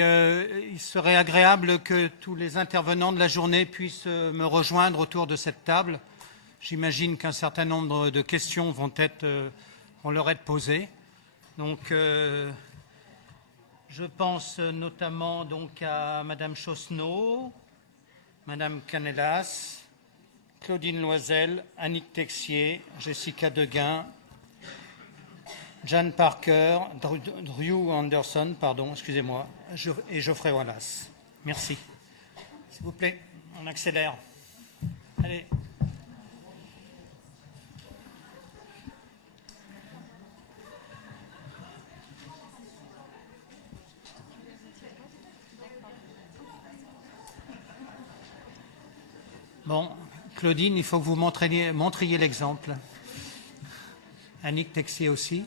Il serait agréable que tous les intervenants de la journée puissent me rejoindre autour de cette table. J'imagine qu'un certain nombre de questions vont leur être posées. Donc, je pense notamment donc à Madame Chosneau, Madame Canellas, Claudine Loisel, Annick Texier, Jessica Deguin, Jan Parker, Drew Anderson, excusez-moi, et Geoffrey Wallace. Merci. S'il vous plaît, on accélère. Allez. Bon, Claudine, il faut que vous montriez l'exemple. Annick Texier aussi.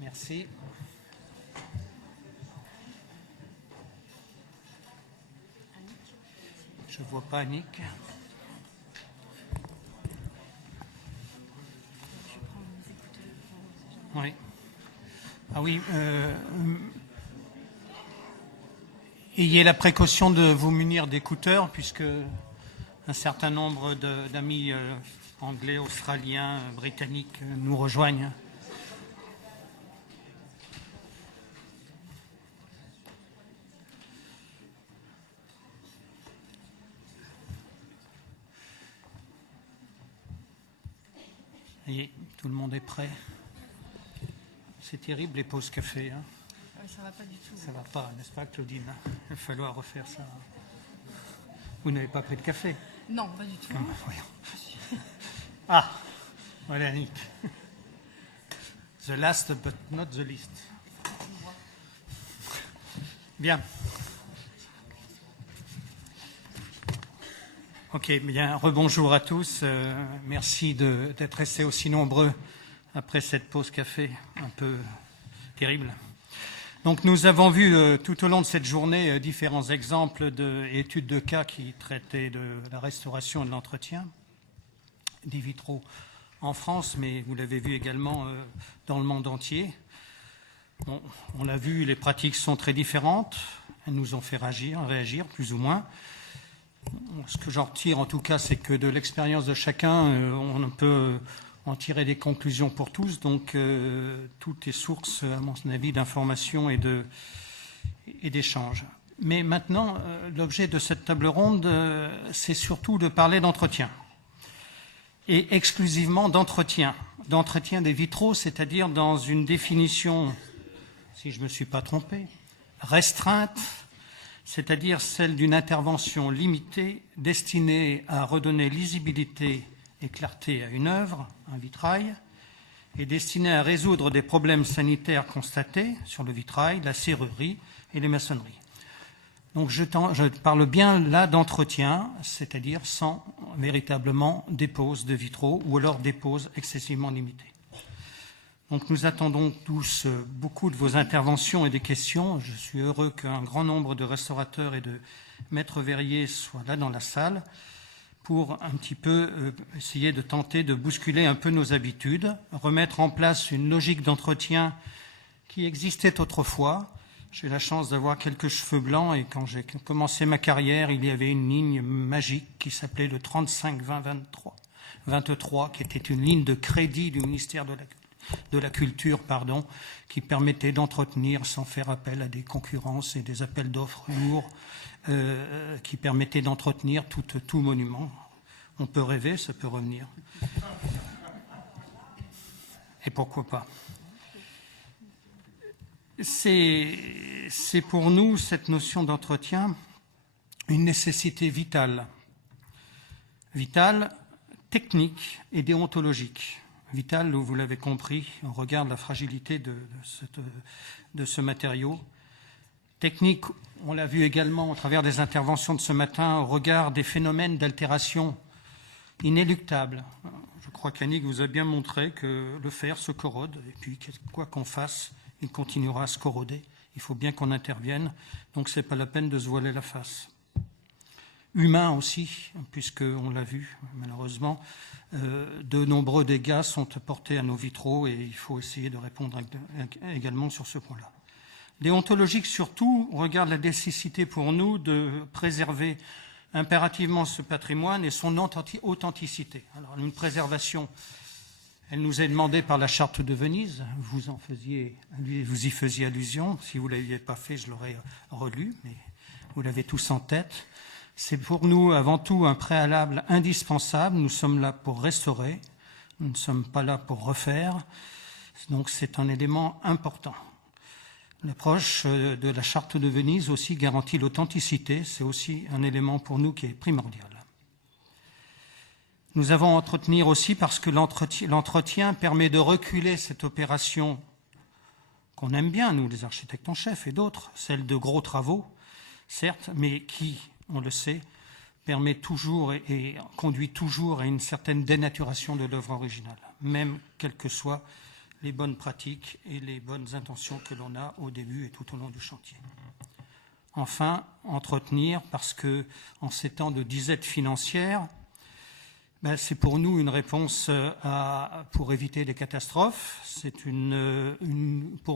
Merci. Je ne vois pas Annick. Oui. Ah oui. Ayez la précaution de vous munir d'écouteurs, puisque un certain nombre d'amis anglais, australiens, britanniques nous rejoignent. Ça y est, tout le monde est prêt. C'est terrible les pauses café. Hein. Ça ne va pas du tout. Ça ne va pas, n'est-ce pas, Claudine? Il va falloir refaire ça. Vous n'avez pas pris de café? Non, pas du tout. Ah, voilà, Annick. The last but not the least. Bien. Ok, bien, rebonjour à tous. Merci d'être restés aussi nombreux après cette pause café un peu terrible. Donc nous avons vu tout au long de cette journée différents exemples d'études de cas qui traitaient de la restauration et de l'entretien des vitraux en France, mais vous l'avez vu également dans le monde entier. Bon, on l'a vu, les pratiques sont très différentes. Elles nous ont fait réagir plus ou moins. Ce que j'en retire en tout cas, c'est que de l'expérience de chacun, on peut en tirer des conclusions pour tous. Donc, tout est source, à mon avis, d'informations et d'échanges. Mais maintenant, l'objet de cette table ronde, c'est surtout de parler d'entretien. Et exclusivement d'entretien des vitraux, c'est-à-dire dans une définition, si je ne me suis pas trompé, restreinte, c'est-à-dire celle d'une intervention limitée destinée à redonner lisibilité et clarté à une œuvre, un vitrail, et destinée à résoudre des problèmes sanitaires constatés sur le vitrail, la serrurerie et les maçonneries. Donc je parle bien là d'entretien, c'est-à-dire sans véritablement dépose de vitraux ou alors dépose excessivement limitée. Donc nous attendons tous beaucoup de vos interventions et des questions. Je suis heureux qu'un grand nombre de restaurateurs et de maîtres verriers soient là dans la salle pour un petit peu essayer de tenter de bousculer un peu nos habitudes, remettre en place une logique d'entretien qui existait autrefois. J'ai la chance d'avoir quelques cheveux blancs et quand j'ai commencé ma carrière, il y avait une ligne magique qui s'appelait le 35-20-23, qui était une ligne de crédit du ministère de la Culture, qui permettait d'entretenir sans faire appel à des concurrences et des appels d'offres lourds, qui permettait d'entretenir tout monument. On peut rêver, ça peut revenir. Et pourquoi pas? C'est pour nous, cette notion d'entretien, une nécessité vitale. Vitale, technique et déontologique. Vitale, vous l'avez compris, on regarde la fragilité de ce matériau. Technique, on l'a vu également au travers des interventions de ce matin, au regard des phénomènes d'altération inéluctables. Je crois qu'Annick vous a bien montré que le fer se corrode, et puis quoi qu'on fasse, il continuera à se corroder. Il faut bien qu'on intervienne, donc ce n'est pas la peine de se voiler la face. humain aussi, puisqu'on l'a vu malheureusement, de nombreux dégâts sont portés à nos vitraux et il faut essayer de répondre également sur ce point-là. Déontologique surtout, on regarde la nécessité pour nous de préserver impérativement ce patrimoine et son authenticité. Alors une préservation, elle nous est demandée par la Charte de Venise, vous y faisiez allusion, si vous ne l'aviez pas fait, je l'aurais relu, mais vous l'avez tous en tête. C'est pour nous avant tout un préalable indispensable, nous sommes là pour restaurer, nous ne sommes pas là pour refaire, donc c'est un élément important. L'approche de la Charte de Venise aussi garantit l'authenticité, c'est aussi un élément pour nous qui est primordial. Nous avons à entretenir aussi parce que l'entretien permet de reculer cette opération qu'on aime bien, nous les architectes en chef et d'autres, celle de gros travaux, certes, mais qui, on le sait, permet toujours et conduit toujours à une certaine dénaturation de l'œuvre originale, même quelles que soient les bonnes pratiques et les bonnes intentions que l'on a au début et tout au long du chantier. Enfin, entretenir, parce que en ces temps de disette financière, c'est pour nous une réponse pour éviter des catastrophes. C'est pour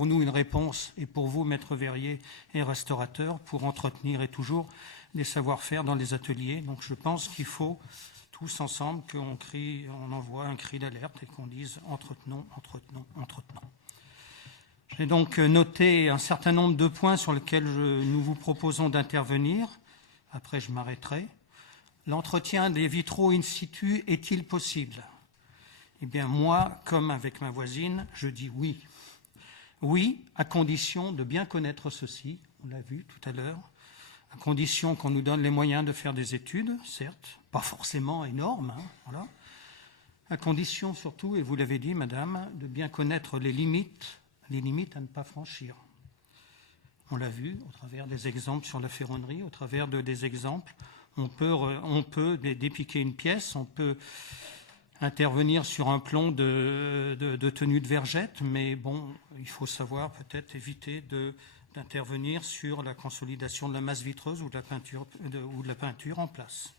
nous une réponse, et pour vous, maîtres verriers et restaurateurs, pour entretenir et toujours des savoir-faire dans les ateliers. Donc je pense qu'il faut tous ensemble on envoie un cri d'alerte et qu'on dise entretenons, entretenons, entretenons. J'ai donc noté un certain nombre de points sur lesquels nous vous proposons d'intervenir. Après, je m'arrêterai. L'entretien des vitraux in situ est-il possible? Eh bien, moi, comme avec ma voisine, je dis oui. Oui, à condition de bien connaître ceci, on l'a vu tout à l'heure, à condition qu'on nous donne les moyens de faire des études, certes, pas forcément énormes, voilà. À condition surtout, et vous l'avez dit, madame, de bien connaître les limites à ne pas franchir. On l'a vu au travers des exemples sur la ferronnerie, au travers des exemples. On peut dépiquer une pièce, on peut intervenir sur un plomb de tenue de vergette, mais bon, il faut savoir peut-être éviter d'intervenir sur la consolidation de la masse vitreuse ou de la peinture en place.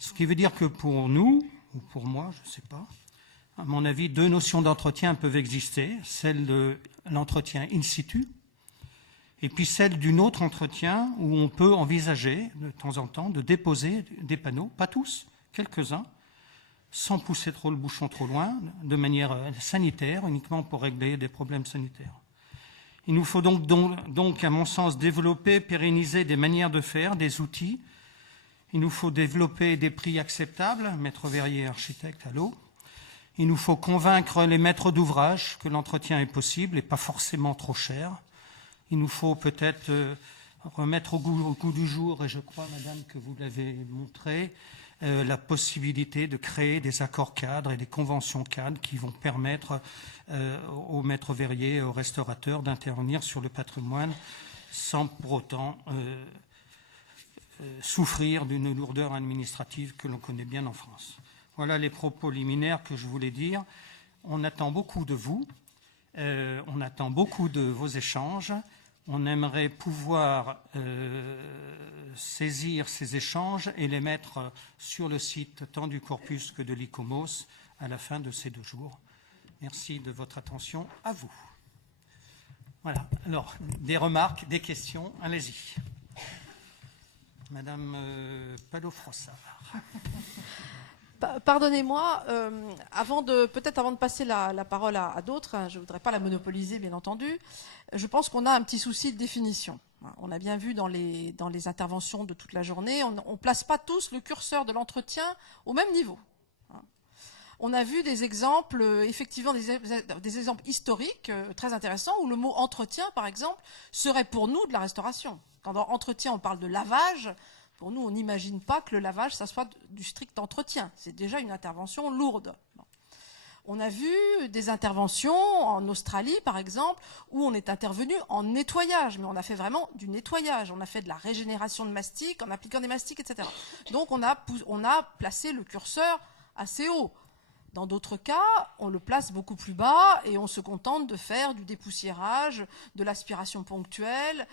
Ce qui veut dire que pour nous, ou pour moi, je ne sais pas, à mon avis, deux notions d'entretien peuvent exister, celle de l'entretien in situ, et puis celle d'un autre entretien où on peut envisager de temps en temps de déposer des panneaux, pas tous, quelques-uns, sans pousser trop le bouchon trop loin, de manière sanitaire, uniquement pour régler des problèmes sanitaires. Il nous faut donc, à mon sens, développer, pérenniser des manières de faire, des outils. Il nous faut développer des prix acceptables, maître verrier, architecte, allô. Il nous faut convaincre les maîtres d'ouvrage que l'entretien est possible et pas forcément trop cher. Il nous faut peut-être remettre au goût du jour, et je crois, madame, que vous l'avez montré, la possibilité de créer des accords cadres et des conventions cadres qui vont permettre aux maîtres verriers et aux restaurateurs d'intervenir sur le patrimoine sans pour autant souffrir d'une lourdeur administrative que l'on connaît bien en France. Voilà les propos liminaires que je voulais dire. On attend beaucoup de vous, on attend beaucoup de vos échanges. On aimerait pouvoir saisir ces échanges et les mettre sur le site tant du Corpus que de l'ICOMOS à la fin de ces 2 jours. Merci de votre attention. À vous. Voilà. Alors, des remarques, des questions, allez-y. Madame Palot-Frossard. Pardonnez-moi, avant de passer la parole à d'autres, je ne voudrais pas la monopoliser, bien entendu, je pense qu'on a un petit souci de définition. On a bien vu dans les interventions de toute la journée, on ne place pas tous le curseur de l'entretien au même niveau. On a vu des exemples, effectivement des exemples historiques très intéressants, où le mot « entretien », par exemple, serait pour nous de la restauration. Quand dans « entretien », on parle de lavage, pour nous, on n'imagine pas que le lavage, ça soit du strict entretien. C'est déjà une intervention lourde. On a vu des interventions en Australie, par exemple, où on est intervenu en nettoyage. Mais on a fait vraiment du nettoyage. On a fait de la régénération de mastic en appliquant des mastiques, etc. Donc, on a placé le curseur assez haut. Dans d'autres cas, on le place beaucoup plus bas et on se contente de faire du dépoussiérage, de l'aspiration ponctuelle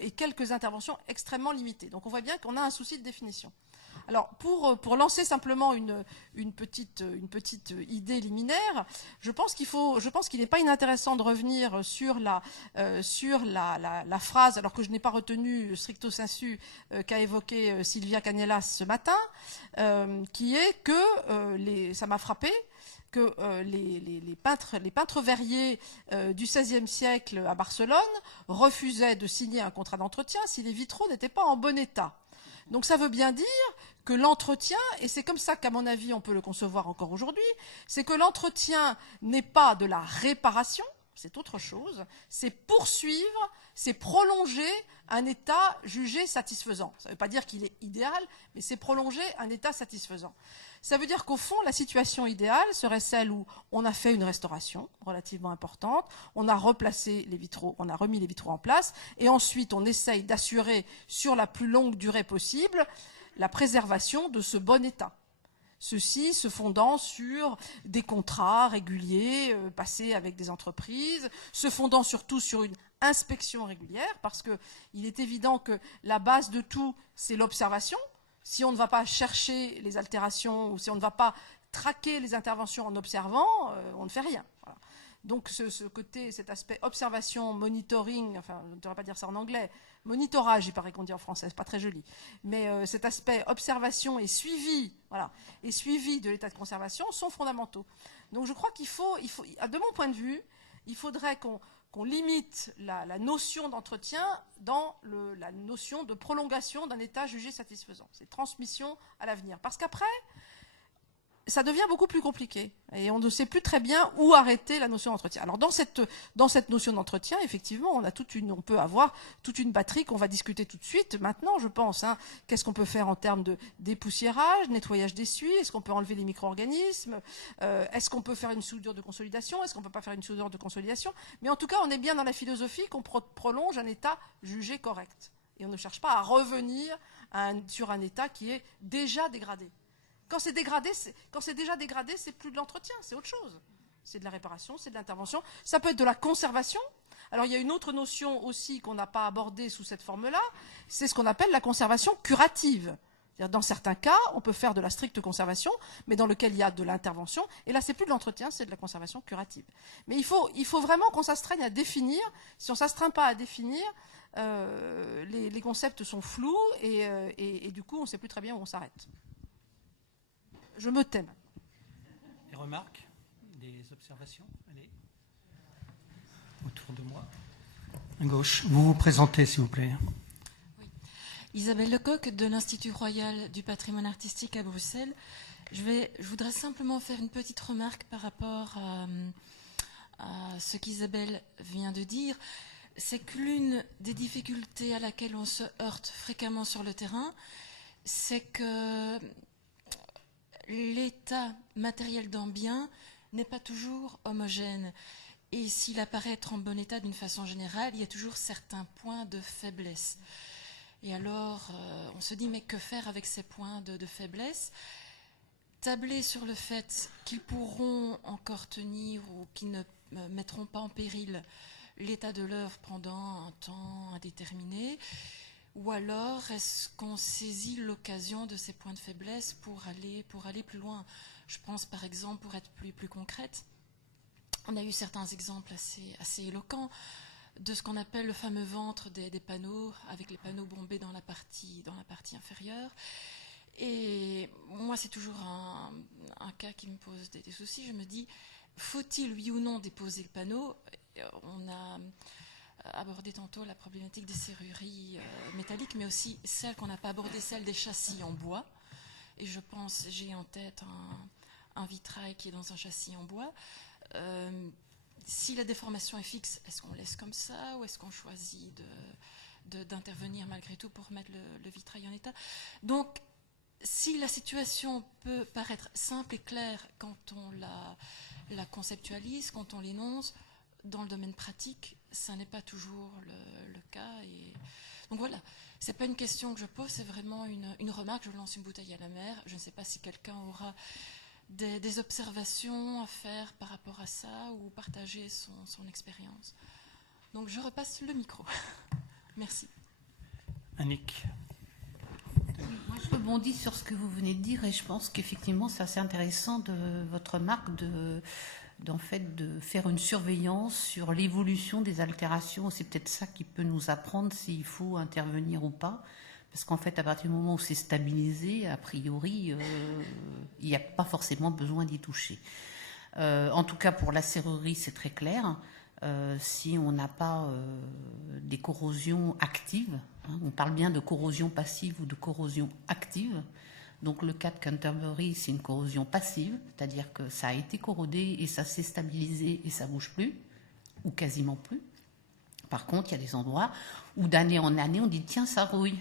et quelques interventions extrêmement limitées. Donc on voit bien qu'on a un souci de définition. Alors, pour lancer simplement une petite idée liminaire, je pense qu'il n'est pas inintéressant de revenir sur la phrase, alors que je n'ai pas retenu stricto sensu, qu'a évoqué Sylvia Canellas ce matin, qui est que, ça m'a frappé, que les peintres verriers du XVIe siècle à Barcelone refusaient de signer un contrat d'entretien si les vitraux n'étaient pas en bon état. Donc ça veut bien dire que l'entretien, et c'est comme ça qu'à mon avis on peut le concevoir encore aujourd'hui, c'est que l'entretien n'est pas de la réparation, c'est autre chose, c'est poursuivre, c'est prolonger un état jugé satisfaisant. Ça ne veut pas dire qu'il est idéal, mais c'est prolonger un état satisfaisant. Ça veut dire qu'au fond, la situation idéale serait celle où on a fait une restauration relativement importante, on a replacé les vitraux, on a remis les vitraux en place, et ensuite on essaye d'assurer sur la plus longue durée possible la préservation de ce bon état. Ceci se fondant sur des contrats réguliers passés avec des entreprises, se fondant surtout sur une inspection régulière, parce qu'il est évident que la base de tout, c'est l'observation. Si on ne va pas chercher les altérations ou si on ne va pas traquer les interventions en observant, on ne fait rien. Voilà. Donc cet aspect observation, monitoring, enfin je ne devrais pas dire ça en anglais, monitorage, il paraît qu'on dit en français, c'est pas très joli, mais cet aspect observation et suivi, voilà, et suivi de l'état de conservation sont fondamentaux. Donc je crois qu'il faut, de mon point de vue, il faudrait qu'on limite la notion d'entretien dans la notion de prolongation d'un état jugé satisfaisant. C'est transmission à l'avenir. Parce qu'après, ça devient beaucoup plus compliqué. Et on ne sait plus très bien où arrêter la notion d'entretien. Alors dans cette notion d'entretien, effectivement, on peut avoir toute une batterie qu'on va discuter tout de suite, maintenant, je pense. Qu'est-ce qu'on peut faire en termes de dépoussiérage, nettoyage d'essuie? Est-ce qu'on peut enlever les micro-organismes? Est-ce qu'on peut faire une soudure de consolidation? Est-ce qu'on ne peut pas faire une soudure de consolidation? Mais en tout cas, on est bien dans la philosophie qu'on prolonge un état jugé correct. Et on ne cherche pas à revenir sur un état qui est déjà dégradé. Quand c'est déjà dégradé, c'est plus de l'entretien, c'est autre chose. C'est de la réparation, c'est de l'intervention. Ça peut être de la conservation. Alors il y a une autre notion aussi qu'on n'a pas abordée sous cette forme-là, c'est ce qu'on appelle la conservation curative. C'est-à-dire, dans certains cas, on peut faire de la stricte conservation, mais dans lequel il y a de l'intervention. Et là, c'est plus de l'entretien, c'est de la conservation curative. Mais il faut vraiment qu'on s'astreigne à définir. Si on ne s'astreint pas à définir, les concepts sont flous et du coup, on ne sait plus très bien où on s'arrête. Je me tais. Des remarques, des observations? Allez. Autour de moi. À gauche. Vous vous présentez, s'il vous plaît. Oui. Isabelle Lecoq de l'Institut royal du patrimoine artistique à Bruxelles. Je voudrais simplement faire une petite remarque par rapport à ce qu'Isabelle vient de dire. C'est que l'une des difficultés à laquelle on se heurte fréquemment sur le terrain, c'est que l'état matériel d'un bien n'est pas toujours homogène. Et s'il apparaît être en bon état d'une façon générale, il y a toujours certains points de faiblesse. Et alors, on se dit, mais que faire avec ces points de faiblesse? Tabler sur le fait qu'ils pourront encore tenir ou qu'ils ne mettront pas en péril l'état de l'œuvre pendant un temps indéterminé. Ou alors, est-ce qu'on saisit l'occasion de ces points de faiblesse pour aller plus loin? Je pense, par exemple, pour être plus concrète, on a eu certains exemples assez éloquents de ce qu'on appelle le fameux ventre des panneaux, avec les panneaux bombés dans la partie inférieure. Et moi, c'est toujours un cas qui me pose des soucis. Je me dis, faut-il, oui ou non, déposer le panneau? On a abordé tantôt la problématique des serrureries métalliques, mais aussi celle qu'on n'a pas abordée, celle des châssis en bois. Et je pense, j'ai en tête un vitrail qui est dans un châssis en bois. Si la déformation est fixe, est-ce qu'on laisse comme ça ou est-ce qu'on choisit d'intervenir malgré tout pour mettre le vitrail en état? Donc, si la situation peut paraître simple et claire quand on la conceptualise, quand on l'énonce, dans le domaine pratique, ça n'est pas toujours le cas. Et donc voilà, c'est pas une question que je pose, c'est vraiment une remarque. Je lance une bouteille à la mer. Je ne sais pas si quelqu'un aura des observations à faire par rapport à ça ou partager son expérience. Donc je repasse le micro. Merci. Annick. Moi, je rebondis sur ce que vous venez de dire et je pense qu'effectivement, c'est assez intéressant de votre remarque de faire une surveillance sur l'évolution des altérations. C'est peut-être ça qui peut nous apprendre s'il faut intervenir ou pas. Parce qu'en fait, à partir du moment où c'est stabilisé, a priori, il n'y a pas forcément besoin d'y toucher. En tout cas, pour la serrurerie, c'est très clair. Si on n'a pas des corrosions actives, hein, on parle bien de corrosion passive ou de corrosion active. Donc le cas de Canterbury, c'est une corrosion passive, c'est-à-dire que ça a été corrodé et ça s'est stabilisé et ça bouge plus, ou quasiment plus. Par contre, il y a des endroits où d'année en année, on dit tiens, ça rouille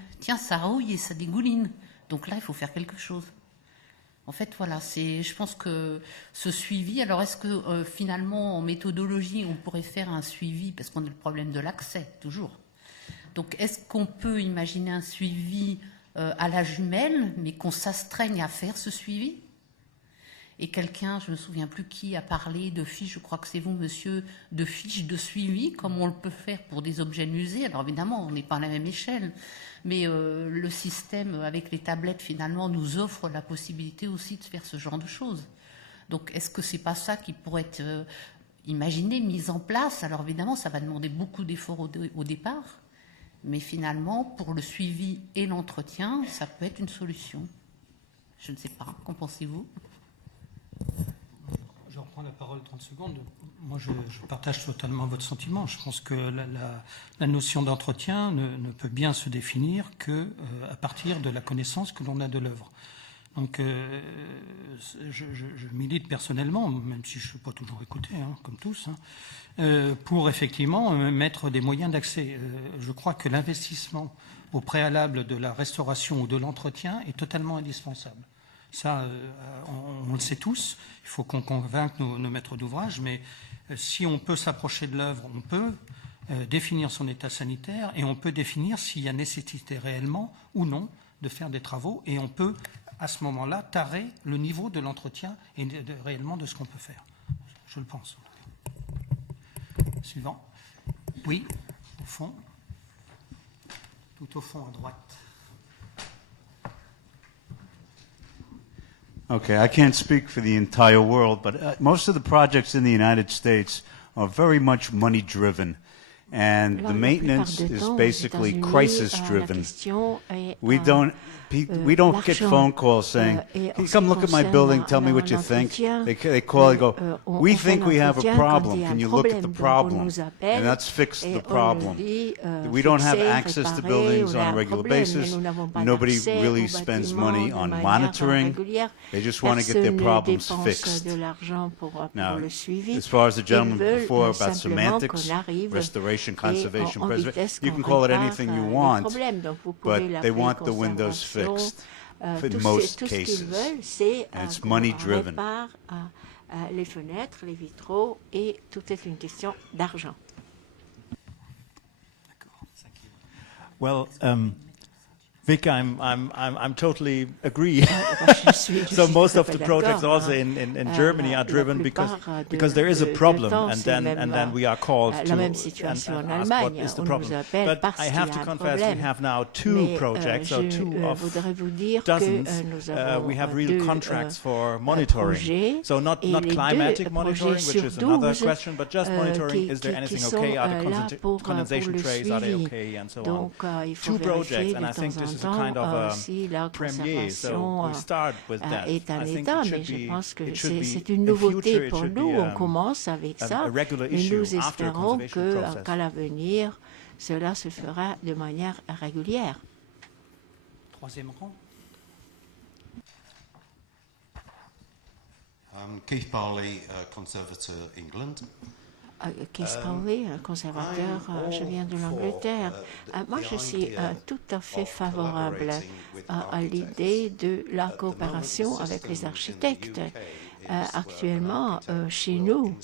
et ça dégouline. Donc là, il faut faire quelque chose. En fait, voilà, je pense que ce suivi, alors est-ce que finalement, en méthodologie, on pourrait faire un suivi, parce qu'on a le problème de l'accès, toujours. Donc, est-ce qu'on peut imaginer un suivi à la jumelle, mais qu'on s'astreigne à faire ce suivi? Et quelqu'un, je ne me souviens plus qui, a parlé de fiches, je crois que c'est vous, monsieur, de fiches de suivi, comme on le peut faire pour des objets de musée. Alors évidemment, on n'est pas à la même échelle, mais le système avec les tablettes, finalement, nous offre la possibilité aussi de faire ce genre de choses. Donc, est-ce que c'est pas ça qui pourrait être imaginé, mis en place? Alors évidemment, ça va demander beaucoup d'efforts au départ, mais finalement, pour le suivi et l'entretien, ça peut être une solution. Je ne sais pas, qu'en pensez-vous? Je reprends la parole 30 secondes. Moi, je partage totalement votre sentiment. Je pense que la notion d'entretien ne peut bien se définir qu'à partir de la connaissance que l'on a de l'œuvre. Donc, je milite personnellement, même si je ne suis pas toujours écouté, hein, comme tous, hein, pour effectivement mettre des moyens d'accès. Je crois que l'investissement au préalable de la restauration ou de l'entretien est totalement indispensable. Ça, on le sait tous. Il faut qu'on convainque nos maîtres d'ouvrage, mais si on peut s'approcher de l'œuvre, on peut définir son état sanitaire et on peut définir s'il y a nécessité réellement ou non de faire des travaux et on peut, à ce moment-là, tarer le niveau de l'entretien et réellement de ce qu'on peut faire. Je le pense. Suivant. Oui, au fond. Tout au fond, à droite. Okay, I can't speak for the entire world, but most of the projects in the United States are very much money-driven, and the maintenance is basically crisis-driven. We don't get phone calls saying, "Hey, come look at my building, tell me what you think." They call and go, "We think we have a problem. Can you look at the problem?" And let's fix the problem. We don't have access to buildings on a regular basis. Nobody really spends money on monitoring. They just want to get their problems fixed. Now, as far as the gentleman before about semantics, restoration, conservation, preservation, you can call it anything you want, but they want the windows fixed. In most cases, and it's money driven. Les fenêtres, les vitraux, et tout est une question d'argent. Well, Vic, I'm totally agree. So most of the projects also in Germany are driven because there is a problem, and then we are called to ask what is the problem. But I have to confess, we have now two projects, or two of dozens. We have real contracts for monitoring. So not climatic monitoring, which is another question, but just monitoring. Is there anything okay? Are the condensation trays, are they okay, and so on. Two projects, and I think this is a kind of a premier, so we start with that. Est un I think état, it should mais je be, pense que it should be c'est une in nouveauté future, it pour should nous. be On commence avec a ça, regular et issue nous after a espérons conservation process. qu'à l'avenir, cela se fera de manière régulière. Troisième rang. Keith Barley, Conservator, England. Keith Barley, conservateur, je viens de l'Angleterre. Moi, je suis tout à fait favorable à l'idée de la coopération avec les architectes. Actuellement, chez nous,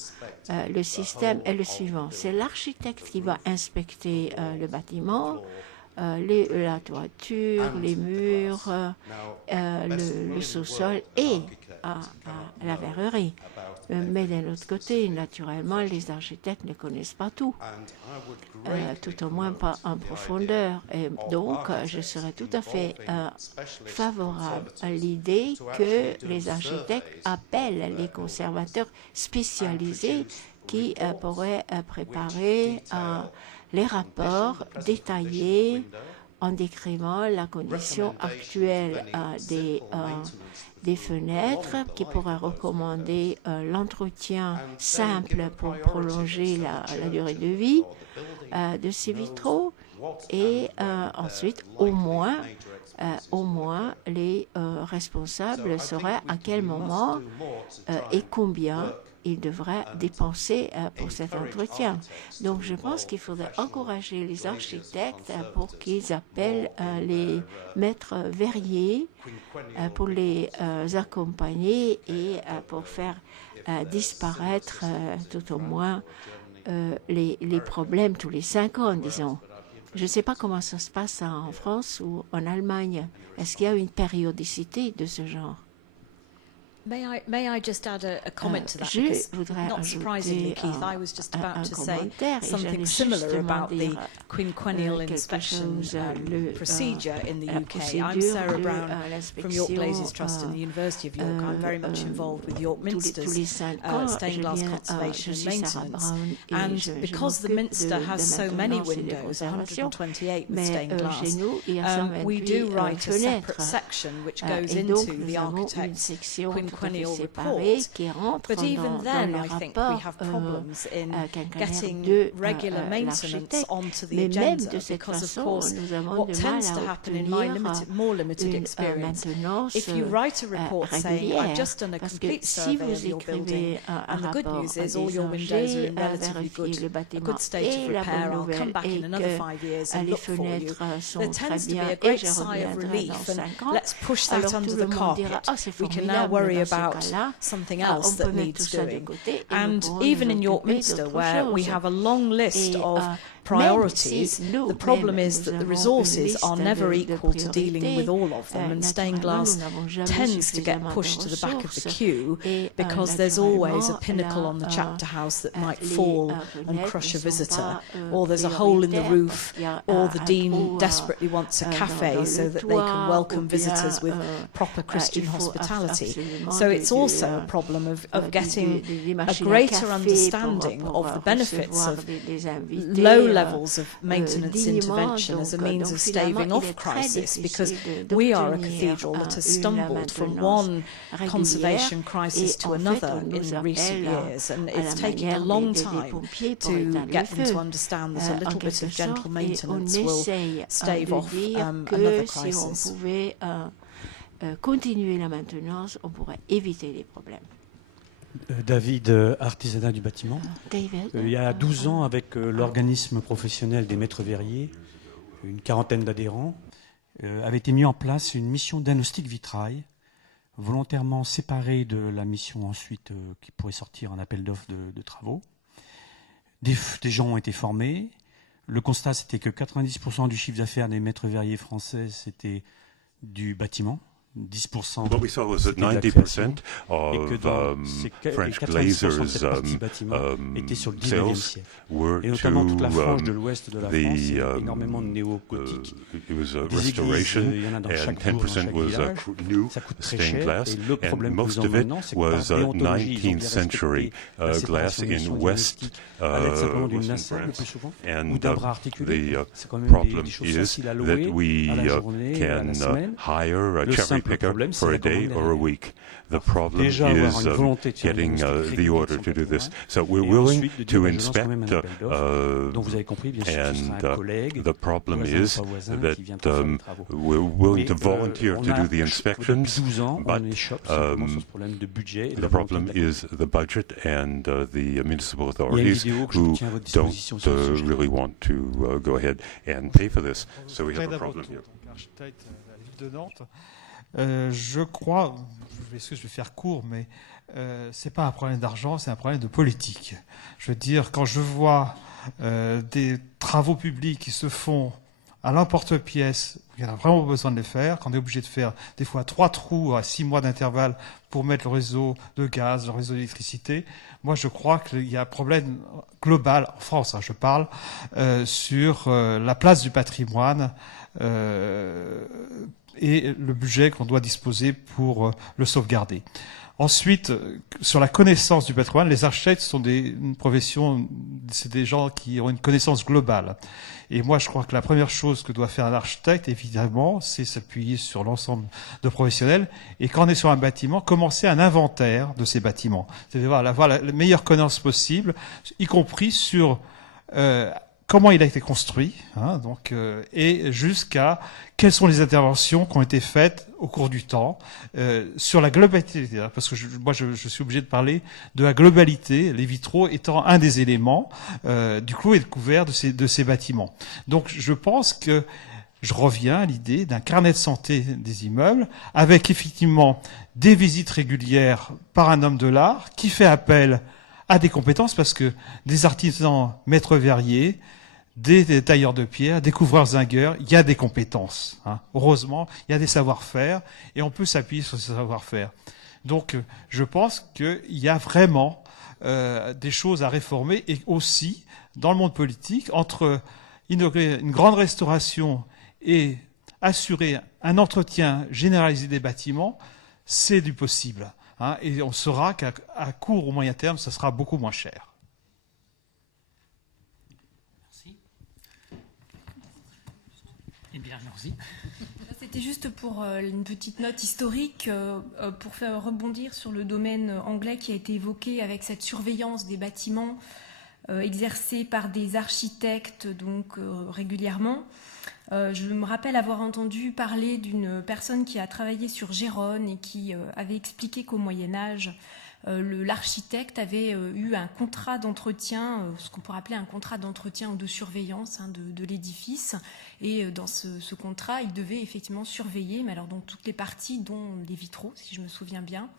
le système est le suivant. C'est l'architecte qui va inspecter le bâtiment, la toiture, les murs, le sous-sol et la verrerie. Mais d'un autre côté, naturellement, les architectes ne connaissent pas tout, tout au moins pas en profondeur. Et donc, je serais tout à fait favorable à l'idée que les architectes appellent les conservateurs spécialisés qui pourraient préparer les rapports détaillés en décrivant la condition actuelle des fenêtres, qui pourraient recommander l'entretien simple pour prolonger la durée de vie de ces vitraux. Et ensuite, au moins, les responsables sauraient à quel moment et combien ils devraient dépenser pour cet entretien. Donc, je pense qu'il faudrait encourager les architectes pour qu'ils appellent les maîtres verriers pour les accompagner et pour faire disparaître tout au moins les problèmes tous les 5 ans, disons. Je ne sais pas comment ça se passe en France ou en Allemagne. Est-ce qu'il y a une périodicité de ce genre? May I just add a comment to that? Because not surprisingly, Keith, I was just about to say something similar about the quinquennial inspection procedure in the UK. I'm Sarah Brown from York Glazes Trust in the University of York. I'm very much involved with York Minster's stained glass conservation and maintenance. And because the Minster has so many windows, 128 with stained glass, we do write a separate section which goes into the architect's quinquennial report. But even then, I think we have problems in getting regular maintenance onto the agenda because, of course, what tends to happen in my more limited experience, if you write a report saying, I've just done a complete survey of your building, and the good news is all your windows are in relatively good state of repair, I'll come back in another 5 years and look for you, there tends to be a great sigh of relief, and let's push that under the carpet. We can now worry about something else that needs doing. And even in York Minster, where we have a long list of priorities, the problem is that the resources are never equal to dealing with all of them, and stained glass tends to get pushed to the back of the queue because there's always a pinnacle on the chapter house that might fall and crush a visitor, or there's a hole in the roof, or the dean desperately wants a cafe so that they can welcome visitors with proper Christian hospitality. So it's also a problem of getting a greater understanding of the benefits of low levels of maintenance intervention as a means of staving off crisis, because we are a cathedral that has stumbled from one conservation crisis to another in recent years, and it's taking a long time to get them to understand that a little bit of gentle maintenance will stave off another crisis. Continuer la maintenance, on pourrait éviter les problèmes. David, artisanat du bâtiment. Il y a 12 ans, avec l'organisme professionnel des maîtres verriers, une quarantaine d'adhérents, avait été mis en place une mission diagnostic vitrail, volontairement séparée de la mission ensuite qui pourrait sortir un appel d'offres de travaux. Des gens ont été formés. Le constat, c'était que 90% du chiffre d'affaires des maîtres verriers français, c'était du bâtiment. 10% what we saw was that 90% of French glazers' sales were to it was a restoration, and 10% was new stained glass, and most of it was 19th century glass in Western France. And the problem is that we can hire a cherry picker for a day or a week. The problem is getting the order to do this. So we're willing to inspect, and the problem is that we're willing to volunteer to do the inspections, but the problem is the budget and the municipal authorities who don't really want to go ahead and pay for this. So we have a problem here. Je crois, je vais faire court, mais c'est pas un problème d'argent, c'est un problème de politique. Je veux dire, quand je vois des travaux publics qui se font à l'emporte-pièce, il y en a vraiment besoin de les faire, quand on est obligé de faire des fois 3 trous à 6 mois d'intervalle pour mettre le réseau de gaz, le réseau d'électricité, moi je crois qu'il y a un problème global, en France je parle, sur la place du patrimoine et le budget qu'on doit disposer pour le sauvegarder. Ensuite, sur la connaissance du patrimoine, les architectes sont une profession, c'est des gens qui ont une connaissance globale. Et moi, je crois que la première chose que doit faire un architecte, évidemment, c'est s'appuyer sur l'ensemble de professionnels. Et quand on est sur un bâtiment, commencer un inventaire de ces bâtiments. C'est-à-dire avoir la meilleure connaissance possible, y compris sur comment il a été construit, et jusqu'à quelles sont les interventions qui ont été faites au cours du temps sur la globalité. Parce que moi, je suis obligé de parler de la globalité, les vitraux étant un des éléments du clos et de couvert de ces bâtiments. Donc, je pense que je reviens à l'idée d'un carnet de santé des immeubles avec effectivement des visites régulières par un homme de l'art qui fait appel à des compétences parce que des artisans maîtres verriers, des tailleurs de pierre, des couvreurs zingueurs, il y a des compétences. Heureusement, il y a des savoir-faire et on peut s'appuyer sur ces savoir-faire. Donc, je pense qu'il y a vraiment des choses à réformer et aussi, dans le monde politique, entre inaugurer une grande restauration et assurer un entretien généralisé des bâtiments, c'est du possible. Et on saura qu'à court ou moyen terme, ça sera beaucoup moins cher. Eh bien, allons-y. C'était juste pour une petite note historique, pour faire rebondir sur le domaine anglais qui a été évoqué avec cette surveillance des bâtiments exercée par des architectes donc régulièrement. Je me rappelle avoir entendu parler d'une personne qui a travaillé sur Gérone et qui avait expliqué qu'au Moyen-Âge, l'architecte avait eu un contrat d'entretien, ce qu'on pourrait appeler un contrat d'entretien ou de surveillance de l'édifice. Et dans ce contrat, il devait effectivement surveiller, mais alors donc toutes les parties, dont les vitraux, si je me souviens bien.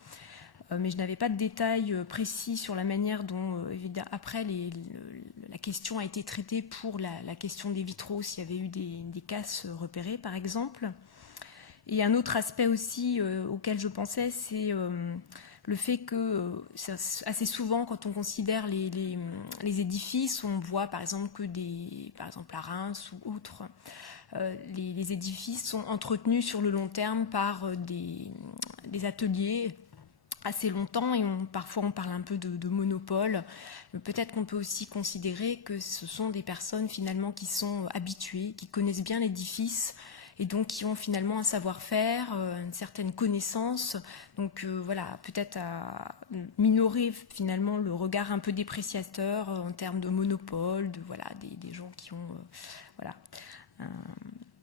Mais je n'avais pas de détails précis sur la manière dont, après, la question a été traitée pour la question des vitraux, s'il y avait eu des casses repérées, par exemple. Et un autre aspect aussi auquel je pensais, c'est le fait que assez souvent, quand on considère les édifices, on voit par exemple que par exemple à Reims ou autres, les édifices sont entretenus sur le long terme par des ateliers assez longtemps et parfois on parle un peu de monopole. Peut-être qu'on peut aussi considérer que ce sont des personnes finalement qui sont habituées, qui connaissent bien l'édifice et donc qui ont finalement un savoir-faire, une certaine connaissance. Donc voilà, peut-être à minorer finalement le regard un peu dépréciateur en termes de monopole, des gens qui ont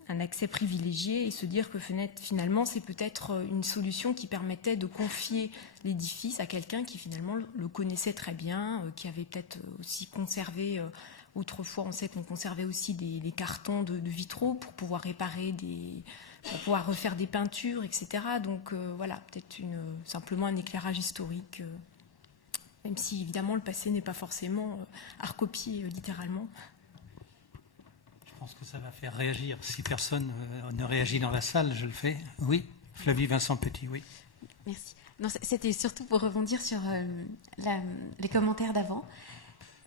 un accès privilégié et se dire que finalement c'est peut-être une solution qui permettait de confier l'édifice à quelqu'un qui finalement le connaissait très bien, qui avait peut-être aussi conservé, autrefois on sait qu'on conservait aussi des cartons de vitraux pour pouvoir réparer pour pouvoir refaire des peintures, etc. Donc voilà, peut-être simplement un éclairage historique, même si évidemment le passé n'est pas forcément à recopier littéralement. Je pense que ça va faire réagir. Si personne ne réagit dans la salle, je le fais. Oui, Flavie Vincent Petit, oui. Merci. Non, c'était surtout pour rebondir sur les commentaires d'avant.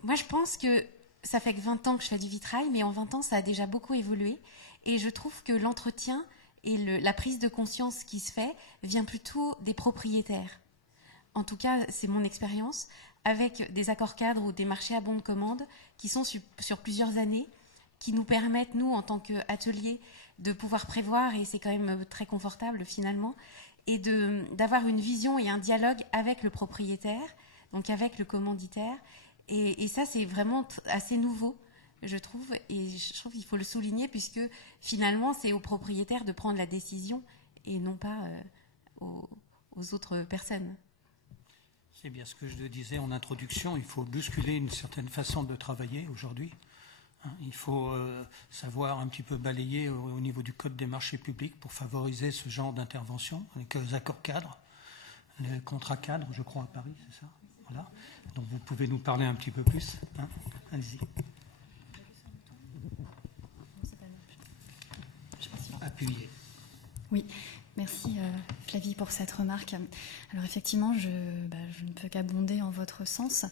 Moi, je pense que ça fait que 20 ans que je fais du vitrail, mais en 20 ans, ça a déjà beaucoup évolué. Et je trouve que l'entretien et la prise de conscience qui se fait vient plutôt des propriétaires. En tout cas, c'est mon expérience, avec des accords cadres ou des marchés à bon de commande qui sont sur plusieurs années, qui nous permettent, nous, en tant qu'atelier, de pouvoir prévoir, et c'est quand même très confortable finalement, et d'avoir une vision et un dialogue avec le propriétaire, donc avec le commanditaire. Et ça, c'est vraiment assez nouveau, je trouve, et je trouve qu'il faut le souligner, puisque finalement, c'est au propriétaire de prendre la décision, et non pas aux autres personnes. C'est bien ce que je disais en introduction, il faut bousculer une certaine façon de travailler aujourd'hui. Il faut savoir un petit peu balayer au niveau du code des marchés publics pour favoriser ce genre d'intervention, avec les accords cadres, les contrats cadres, je crois, à Paris, c'est ça. Voilà. Donc vous pouvez nous parler un petit peu plus. Allez-y. appuyer. Oui, merci Flavie pour cette remarque. Alors effectivement, je ne peux qu'abonder en votre sens.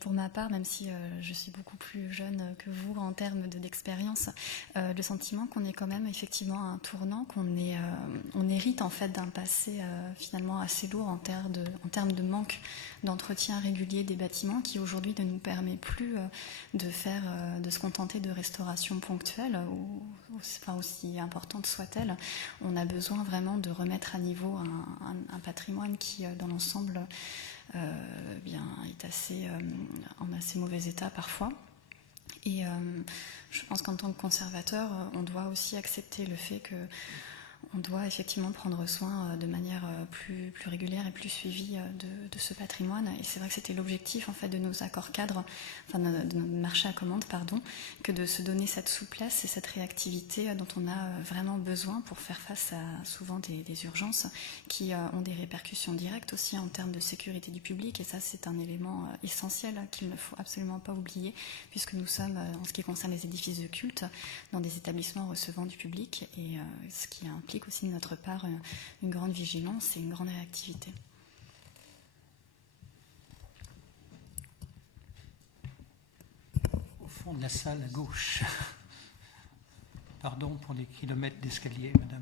Pour ma part, même si je suis beaucoup plus jeune que vous en termes d'expérience, le sentiment qu'on est quand même effectivement à un tournant, on hérite en fait d'un passé finalement assez lourd en termes de manque d'entretien régulier des bâtiments qui aujourd'hui ne nous permet plus de se contenter de restauration ponctuelle, aussi importante soit-elle. On a besoin vraiment de remettre à niveau un patrimoine qui, dans l'ensemble, est en assez mauvais état parfois. Et je pense qu'en tant que conservateur, on doit aussi accepter le fait que on doit effectivement prendre soin de manière plus régulière et plus suivie de ce patrimoine. Et c'est vrai que c'était l'objectif en fait de nos accords cadres, de nos marchés à commande, que de se donner cette souplesse et cette réactivité dont on a vraiment besoin pour faire face à souvent des urgences qui ont des répercussions directes aussi en termes de sécurité du public. Et ça, c'est un élément essentiel qu'il ne faut absolument pas oublier, puisque nous sommes, en ce qui concerne les édifices de culte, dans des établissements recevant du public, et ce qui implique aussi de notre part une grande vigilance et une grande réactivité. Au fond de la salle à gauche. Pardon pour les kilomètres d'escalier, madame.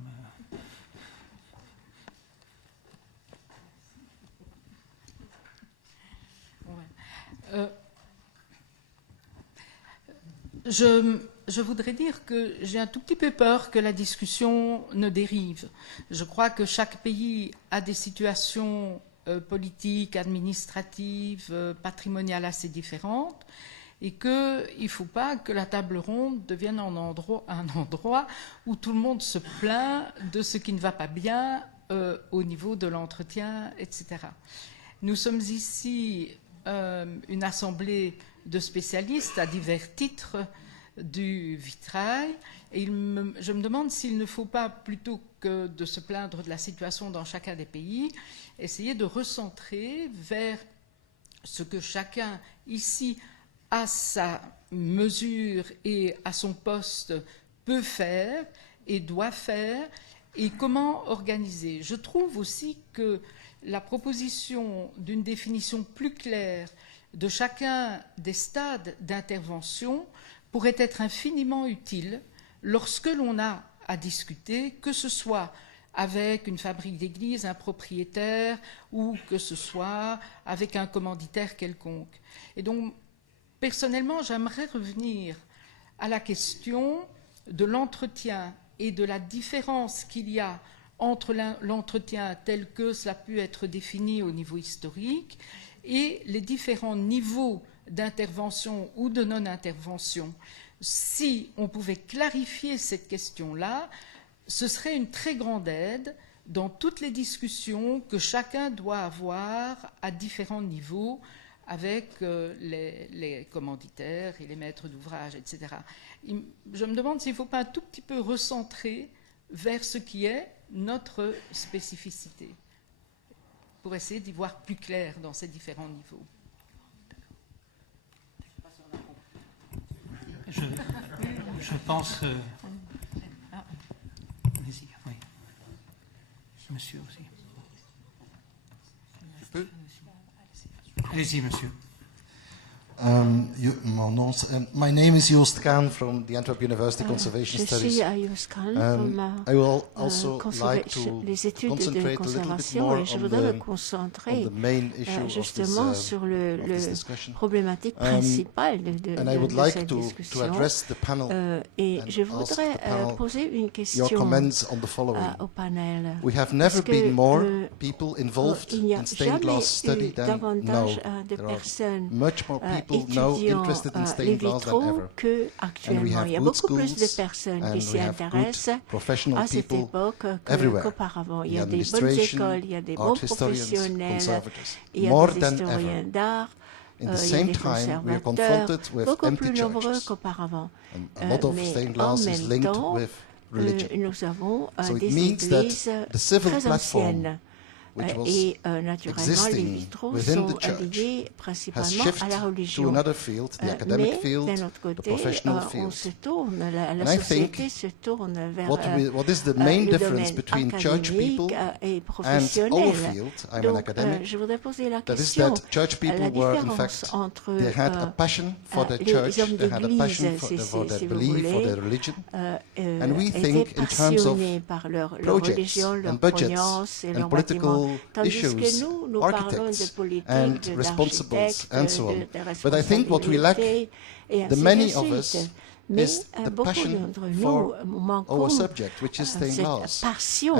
Je voudrais dire que j'ai un tout petit peu peur que la discussion ne dérive. Je crois que chaque pays a des situations politiques, administratives, patrimoniales assez différentes, et qu'il ne faut pas que la table ronde devienne un endroit où tout le monde se plaint de ce qui ne va pas bien au niveau de l'entretien, etc. Nous sommes ici une assemblée de spécialistes à divers titres du vitrail, et je me demande s'il ne faut pas, plutôt que de se plaindre de la situation dans chacun des pays, essayer de recentrer vers ce que chacun ici, à sa mesure et à son poste, peut faire et doit faire, et comment organiser. Je trouve aussi que la proposition d'une définition plus claire de chacun des stades d'intervention pourrait être infiniment utile lorsque l'on a à discuter, que ce soit avec une fabrique d'église, un propriétaire, ou que ce soit avec un commanditaire quelconque. Et donc, personnellement, j'aimerais revenir à la question de l'entretien et de la différence qu'il y a entre l'entretien tel que cela a pu être défini au niveau historique et les différents niveaux d'intervention ou de non-intervention. Si on pouvait clarifier cette question-là, ce serait une très grande aide dans toutes les discussions que chacun doit avoir à différents niveaux avec les commanditaires et les maîtres d'ouvrage, etc. Je me demande s'il ne faut pas un tout petit peu recentrer vers ce qui est notre spécificité, pour essayer d'y voir plus clair dans ces différents niveaux. Je pense... Allez-y, oui. Monsieur aussi. Je peux? Allez-y, monsieur. My name is Joost Kahn from the Antwerp University Conservation Studies. I will also like to concentrate a little bit more on the main issue of this discussion. And I would like to address the panel and ask the panel your comments on the following. We have never been more people involved in stained glass study than now. There are much more people now interested in stained glass than ever. And we have good schools and we have good professional people everywhere. The administration, art historians, conservators. More than ever. In the same time, we are confronted with empty churches. And a lot of stained glass is linked with religion. So it means that the civil platform which was et naturellement, les vitraux sont liés principalement à la religion. Mais d'un autre côté, on se tourne, la société se tourne vers le domaine académique et professionnel. Donc, je voudrais poser la question, la différence entre les hommes d'église, si vous voulez, étaient passionnés par leur religion, leur croyance et leur bâtiment. Tandis que nous parlons de politique, d'architectes, de responsabilité et ainsi de suite. Mais beaucoup d'entre nous manquons cette passion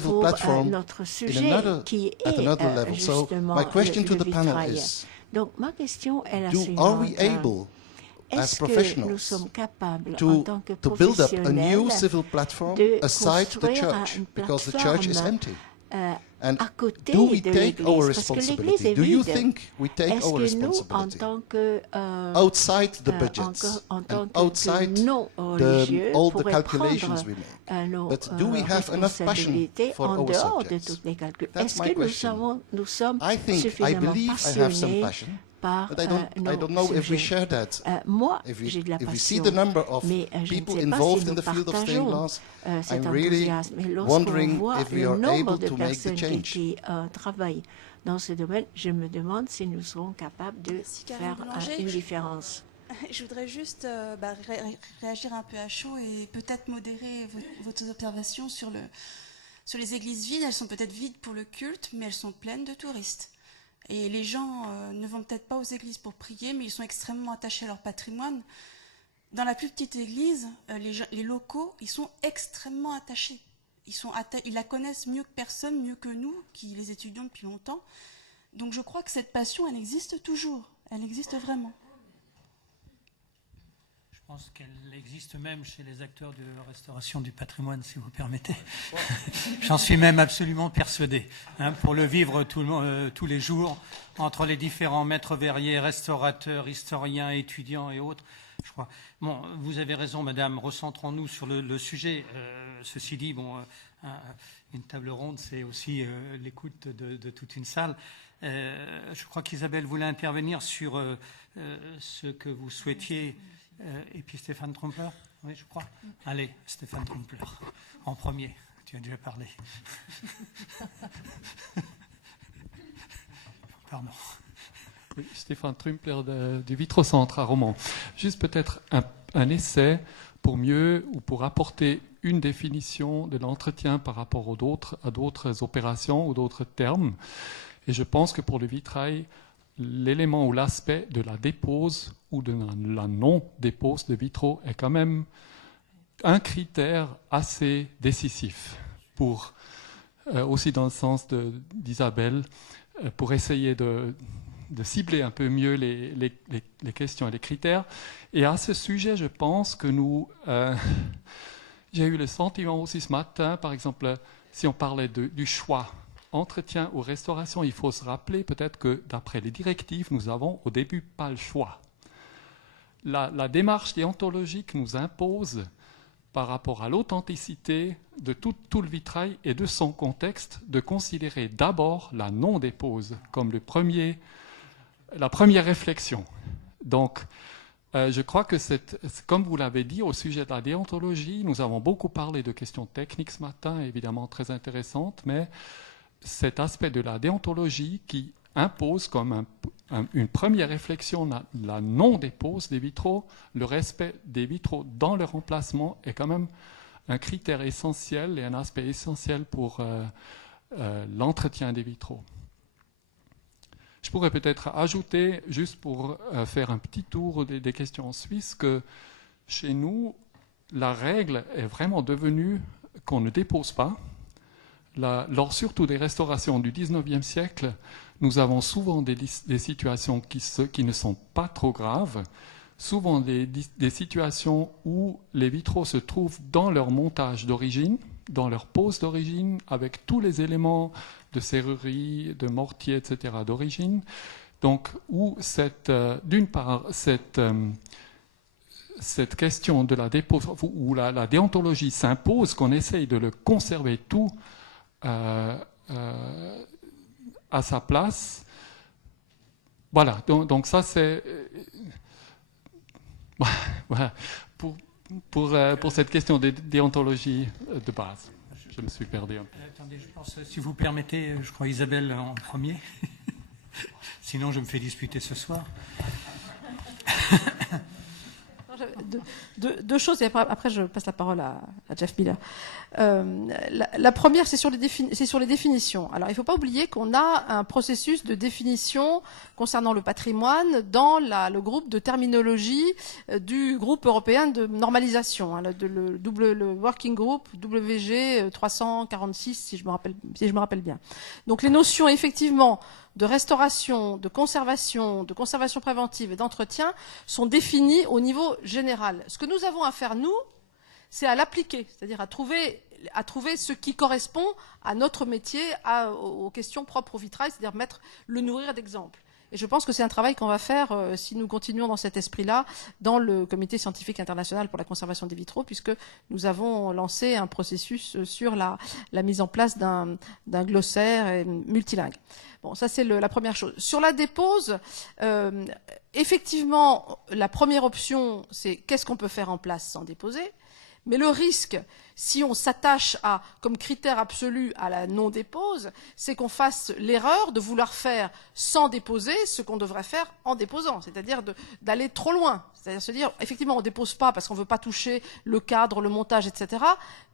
pour notre sujet qui est justement le vitrail. Donc ma question est la suivante. Est-ce que nous sommes capables, en tant que professionnels, de construire une plateforme à côté de l'Église, parce que l'Église est vide. Est-ce que nous, en tant que non-religieux, pourrions prendre nos responsabilités en dehors de tous les calculs? Est-ce que nous sommes suffisamment passionnés par nos sujets? Moi, j'ai de la passion, mais je ne sais pas si nous partageons cet enthousiasme. Et lorsqu'on voit le nombre de personnes qui travaillent dans ce domaine, je me demande si nous serons capables de faire une différence. Je voudrais juste réagir un peu à chaud et peut-être modérer votre observation sur les églises vides. Elles sont peut-être vides pour le culte, mais elles sont pleines de touristes. Et les gens ne vont peut-être pas aux églises pour prier, mais ils sont extrêmement attachés à leur patrimoine. Dans la plus petite église, les locaux, ils sont extrêmement attachés. Ils la connaissent mieux que personne, mieux que nous, qui les étudions depuis longtemps. Donc je crois que cette passion, elle existe toujours. Elle existe vraiment. Je pense qu'elle existe même chez les acteurs de restauration du patrimoine, si vous permettez. J'en suis même absolument persuadé. Pour le vivre tous les jours, entre les différents maîtres verriers, restaurateurs, historiens, étudiants et autres, je crois. Bon, vous avez raison, madame, recentrons-nous sur le sujet. Ceci dit, une table ronde, c'est aussi l'écoute de toute une salle. Je crois qu'Isabelle voulait intervenir sur ce que vous souhaitiez. Et puis Stéphane Trumpler, oui, je crois. Allez, Stéphane Trumpler, en premier. Tu as déjà parlé. Pardon. Oui, Stéphane Trumpler du Vitrocentre à Romans. Juste peut-être un essai pour mieux ou pour apporter une définition de l'entretien par rapport à d'autres opérations ou d'autres termes. Et je pense que pour le vitrail, l'élément ou l'aspect de la dépose ou de la non-dépose de vitraux est quand même un critère assez décisif pour, aussi dans le sens d'Isabelle, pour essayer de cibler un peu mieux les questions et les critères. Et à ce sujet, je pense que j'ai eu le sentiment aussi ce matin, par exemple, si on parlait du choix, entretien ou restauration, il faut se rappeler peut-être que d'après les directives, nous avons au début pas le choix. La démarche déontologique nous impose, par rapport à l'authenticité de tout le vitrail et de son contexte, de considérer d'abord la non-dépose comme la première réflexion. Donc, je crois que comme vous l'avez dit, au sujet de la déontologie, nous avons beaucoup parlé de questions techniques ce matin, évidemment très intéressantes, mais cet aspect de la déontologie qui impose comme une première réflexion la non-dépose des vitraux, le respect des vitraux dans leur emplacement est quand même un critère essentiel et un aspect essentiel pour l'entretien des vitraux. Je pourrais peut-être ajouter, juste pour faire un petit tour des questions en Suisse, que chez nous, la règle est vraiment devenue qu'on ne dépose pas. Lors surtout des restaurations du 19e siècle, nous avons souvent des situations qui ne sont pas trop graves, souvent des situations où les vitraux se trouvent dans leur montage d'origine, dans leur pose d'origine, avec tous les éléments de serrurerie, de mortier, etc. d'origine. Donc, où d'une part, cette question de la dépose, où la déontologie s'impose, qu'on essaye de le conserver tout à sa place. Voilà, donc ça c'est... voilà, pour cette question de déontologie de base. Je me suis perdu. Attendez, je pense, si vous permettez, je crois Isabelle en premier. Sinon, je me fais disputer ce soir. Deux choses, et après je passe la parole à Jeff Miller. La première, c'est sur les définitions. Alors, il ne faut pas oublier qu'on a un processus de définition concernant le patrimoine dans le groupe de terminologie du groupe européen de normalisation, hein, le Working Group WG 346, si je me rappelle bien. Donc, les notions, effectivement, de restauration, de conservation préventive et d'entretien sont définis au niveau général. Ce que nous avons à faire, nous, c'est à l'appliquer, c'est-à-dire à trouver ce qui correspond à notre métier, aux questions propres au vitrail, c'est-à-dire le nourrir d'exemples. Et je pense que c'est un travail qu'on va faire, si nous continuons dans cet esprit-là, dans le Comité scientifique international pour la conservation des vitraux, puisque nous avons lancé un processus sur la mise en place d'un glossaire multilingue. Bon, ça c'est la première chose. Sur la dépose, effectivement, la première option, c'est qu'est-ce qu'on peut faire en place sans déposer. Mais le risque, si on s'attache comme critère absolu à la non-dépose, c'est qu'on fasse l'erreur de vouloir faire sans déposer ce qu'on devrait faire en déposant, c'est-à-dire d'aller trop loin. C'est-à-dire se dire, effectivement, on ne dépose pas parce qu'on ne veut pas toucher le cadre, le montage, etc.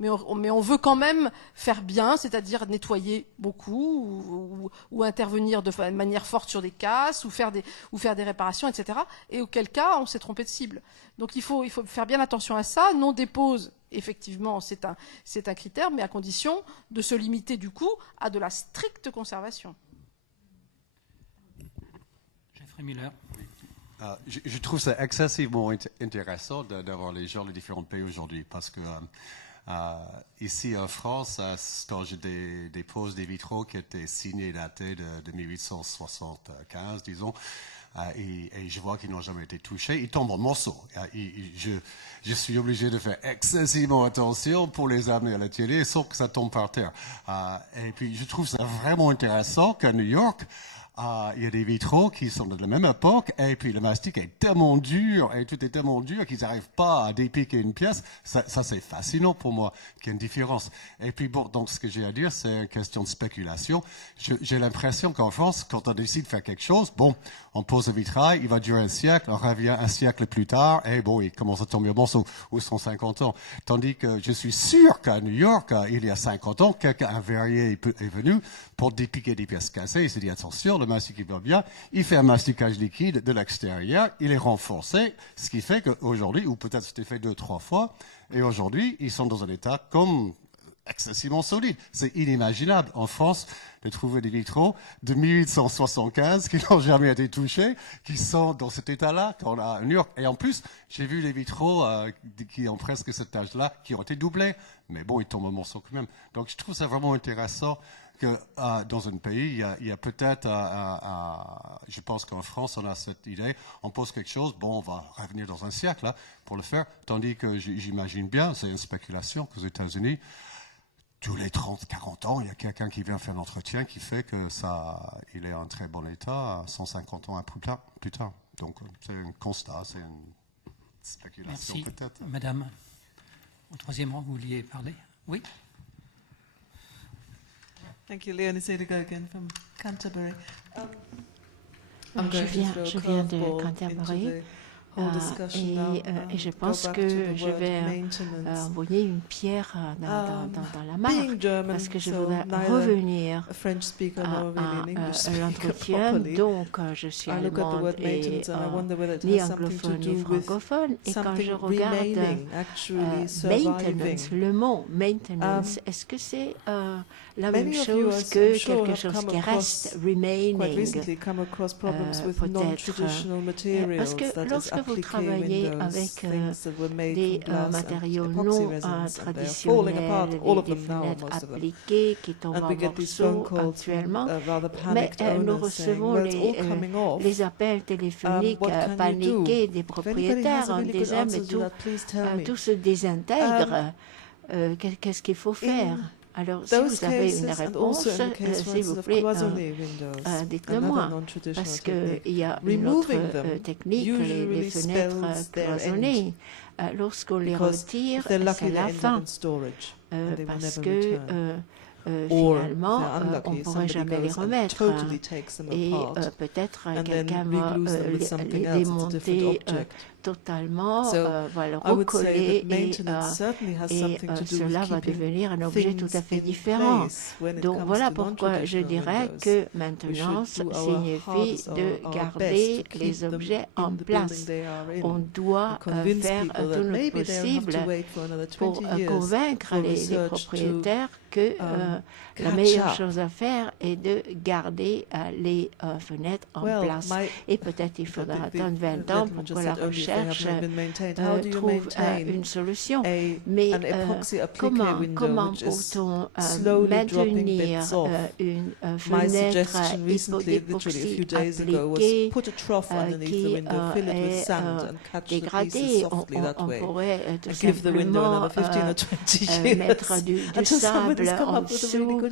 Mais on veut quand même faire bien, c'est-à-dire nettoyer beaucoup ou intervenir de manière forte sur des casses ou faire des réparations, etc. Et auquel cas, on s'est trompé de cible. Donc il faut faire bien attention à ça. Non-dépose, effectivement, c'est un critère, mais à condition de se limiter du coup à de la stricte conservation. Jeffrey Miller. Je trouve ça excessivement intéressant d'avoir les gens de différents pays aujourd'hui, parce que ici en France, j'ai des poses des vitraux qui étaient signés et datés de 1875, disons. Et je vois qu'ils n'ont jamais été touchés, ils tombent en morceaux. Je suis obligé de faire excessivement attention pour les amener à l'atelier sans que ça tombe par terre. Et puis je trouve ça vraiment intéressant qu'à New York, il y a des vitraux qui sont de la même époque, et puis le mastic est tellement dur, et tout est tellement dur qu'ils n'arrivent pas à dépiquer une pièce. Ça c'est fascinant pour moi, qu'il y ait une différence. Et puis bon, donc ce que j'ai à dire, c'est une question de spéculation. J'ai l'impression qu'en France, quand on décide de faire quelque chose, bon, on pose un vitrail, il va durer un siècle, on revient un siècle plus tard, et bon, il commence à tomber en morceaux, ou 150 ans. Tandis que je suis sûr qu'à New York, il y a 50 ans, un verrier est venu pour dépiquer des pièces cassées, il s'est dit, attention, le mastic va bien, il fait un masticage liquide de l'extérieur, il est renforcé, ce qui fait qu'aujourd'hui, ou peut-être c'était fait 2-3 fois, et aujourd'hui, ils sont dans un état comme excessivement solide. C'est inimaginable en France de trouver des vitraux de 1875 qui n'ont jamais été touchés, qui sont dans cet état-là qu'on a à New York. Et en plus, j'ai vu les vitraux qui ont presque cet âge-là, qui ont été doublés, mais bon, ils tombent en morceaux quand même. Donc je trouve ça vraiment intéressant que dans un pays, il y a peut-être, je pense qu'en France, on a cette idée, on pose quelque chose, bon, on va revenir dans un siècle là, pour le faire, tandis que j'imagine bien, c'est une spéculation qu'aux États-Unis, tous les 30-40 ans, il y a quelqu'un qui vient faire l'entretien qui fait que il est en très bon état 150 ans plus tard. Donc c'est un constat, c'est une spéculation. Merci. Peut-être. Madame, au troisième rang, vous vouliez parler? Oui. Thank you, Leonie Sedegogen from Canterbury. Je viens de Canterbury. Et je pense que je vais envoyer une pierre dans la mare parce que je voudrais revenir à l'entretien. Donc, je suis allemande et ni anglophone ni francophone. Et quand je regarde maintenance, le mot maintenance, est-ce que c'est la même chose que quelque chose qui reste remaining? Peut-être parce que lorsque vous travaillez avec des matériaux non traditionnels, des fenêtres appliquées qui tombent en morceaux actuellement, mais nous recevons les appels téléphoniques paniqués des propriétaires en disant mais tout se désintègre. Qu'est-ce qu'il faut faire? Alors, si vous avez une réponse, s'il vous plaît, dites-le-moi, parce qu'il y a une autre technique, les fenêtres cloisonnées. Lorsqu'on les retire, c'est la fin, parce que finalement, on ne pourrait jamais les remettre. Et peut-être quelqu'un va les démonter totalement, va le recoller et cela va devenir un objet tout à fait différent. Donc voilà pourquoi je dirais que maintenance signifie de garder les objets en place. On doit faire tout notre possible pour convaincre les propriétaires que la meilleure chose à faire est de garder les fenêtres en place. Et peut-être il faudra attendre 20 ans pour que la recherche trouve une solution. Mais comment peut-on maintenir une fenêtre d'époxy appliquée qui est dégradée? On pourrait tout simplement mettre du sable en dessous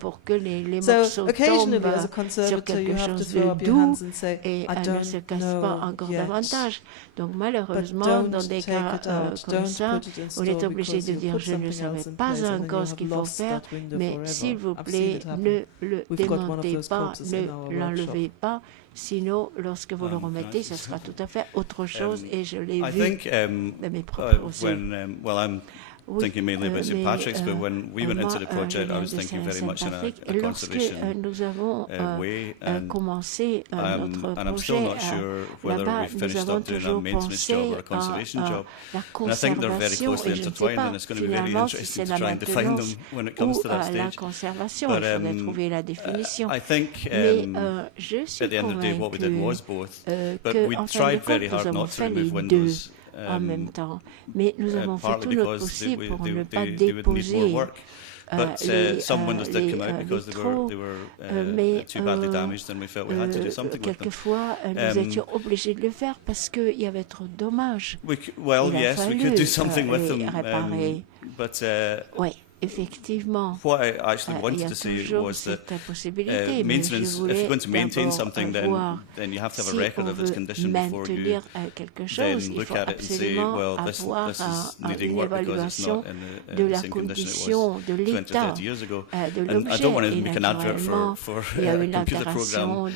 pour que les morceaux tombent sur quelque chose de doux et ne se cassent pas encore davantage. Donc malheureusement, dans des cas comme ça, on est obligé de dire je ne savais pas encore ce qu'il faut faire, mais s'il vous plaît, ne le démontez pas, ne l'enlevez pas. Sinon, lorsque vous le remettez, ce sera tout à fait autre chose et je l'ai vu de mes propres yeux. Thinking mainly about St. Patrick's, but when we went into the project, I was thinking very much in a conservation way, and I'm still not sure whether we've finished up doing a maintenance job or a conservation job. And I think they're very closely intertwined, and it's going to be very interesting to try and define them when it comes to that stage. But I think at the end of the day, what we did was both. But we tried very hard not to remove windows. En même temps, mais nous avons fait tout notre possible pour ne pas déposer some windows did come out because they were too badly damaged, and we felt we had to do something with them. Quelquefois, nous étions obligés de le faire parce qu'il y avait trop de dommages. Well, yes, we could do something with them, but effectivement, what I actually wanted to say was that maintenance, if you're going to maintain something, then you have to have a record of its condition before you then look at it and say, well, this is needing work because it's not in the same condition it was 20 or 30 years ago. And I don't want to make an advert for a computer program,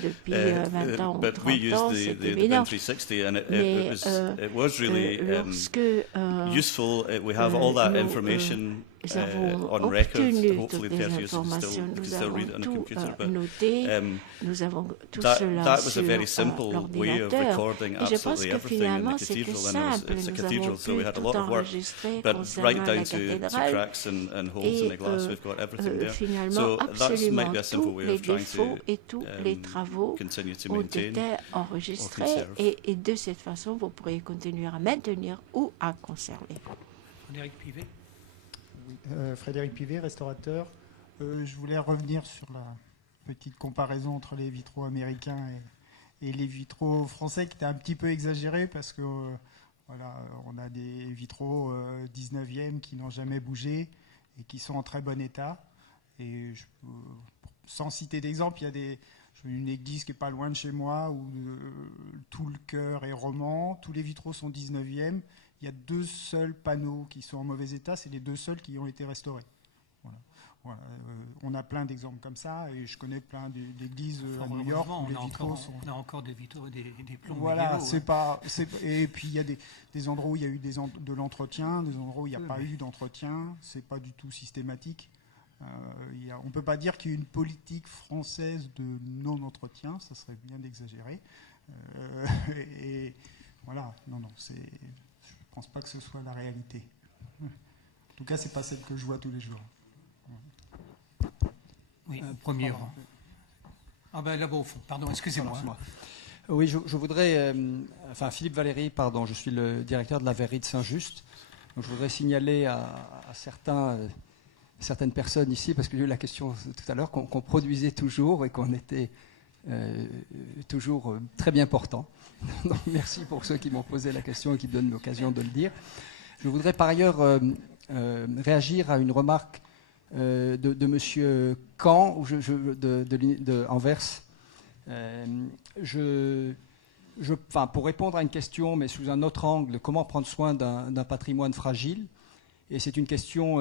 but we used the BIM 360, and it was really useful. We have all that information on record. Hopefully the users can still read it on a computer. But that was a very simple way of recording absolutely everything in the cathedral, and it's a cathedral, so we had a lot of work. But right down to cracks and holes in the glass, we've got everything there. So that might be a simple way of trying to continue to maintain or conserve. Et de cette façon, vous pourriez continuer à maintenir ou à conserver. Frédéric Pivet. Frédéric Pivet, restaurateur. Je voulais revenir sur la petite comparaison entre les vitraux américains et les vitraux français qui était un petit peu exagérée parce que voilà, on a des vitraux 19e qui n'ont jamais bougé et qui sont en très bon état. Et sans citer d'exemple, il y a une église qui n'est pas loin de chez moi où tout le chœur est roman, tous les vitraux sont 19e. Il y a 2 seuls panneaux qui sont en mauvais état, c'est les 2 seuls qui ont été restaurés. Voilà. On a plein d'exemples comme ça, et je connais plein d'églises à New York où les vitraux sont... On a encore des vitraux, des plombs. Voilà, et puis il y a des endroits où il y a eu de l'entretien, des endroits où il n'y a pas eu d'entretien, c'est pas du tout systématique. On ne peut pas dire qu'il y a une politique française de non-entretien, ça serait bien d'exagérer. Et voilà, non, je ne pense pas que ce soit la réalité. En tout cas, ce n'est pas celle que je vois tous les jours. Oui, premier rang. Ah ben là-bas au fond, pardon, excusez-moi. Oui, je voudrais... Philippe Valéry, pardon, je suis le directeur de la verrerie de Saint-Just. Donc, je voudrais signaler à certaines personnes ici, parce que j'ai eu la question tout à l'heure, qu'on produisait toujours et qu'on était toujours très bien portant. Donc, merci pour ceux qui m'ont posé la question et qui me donnent l'occasion de le dire. Je voudrais par ailleurs réagir à une remarque de Monsieur Caen de Anvers. Pour répondre à une question, mais sous un autre angle, comment prendre soin d'un patrimoine fragile? Et c'est une question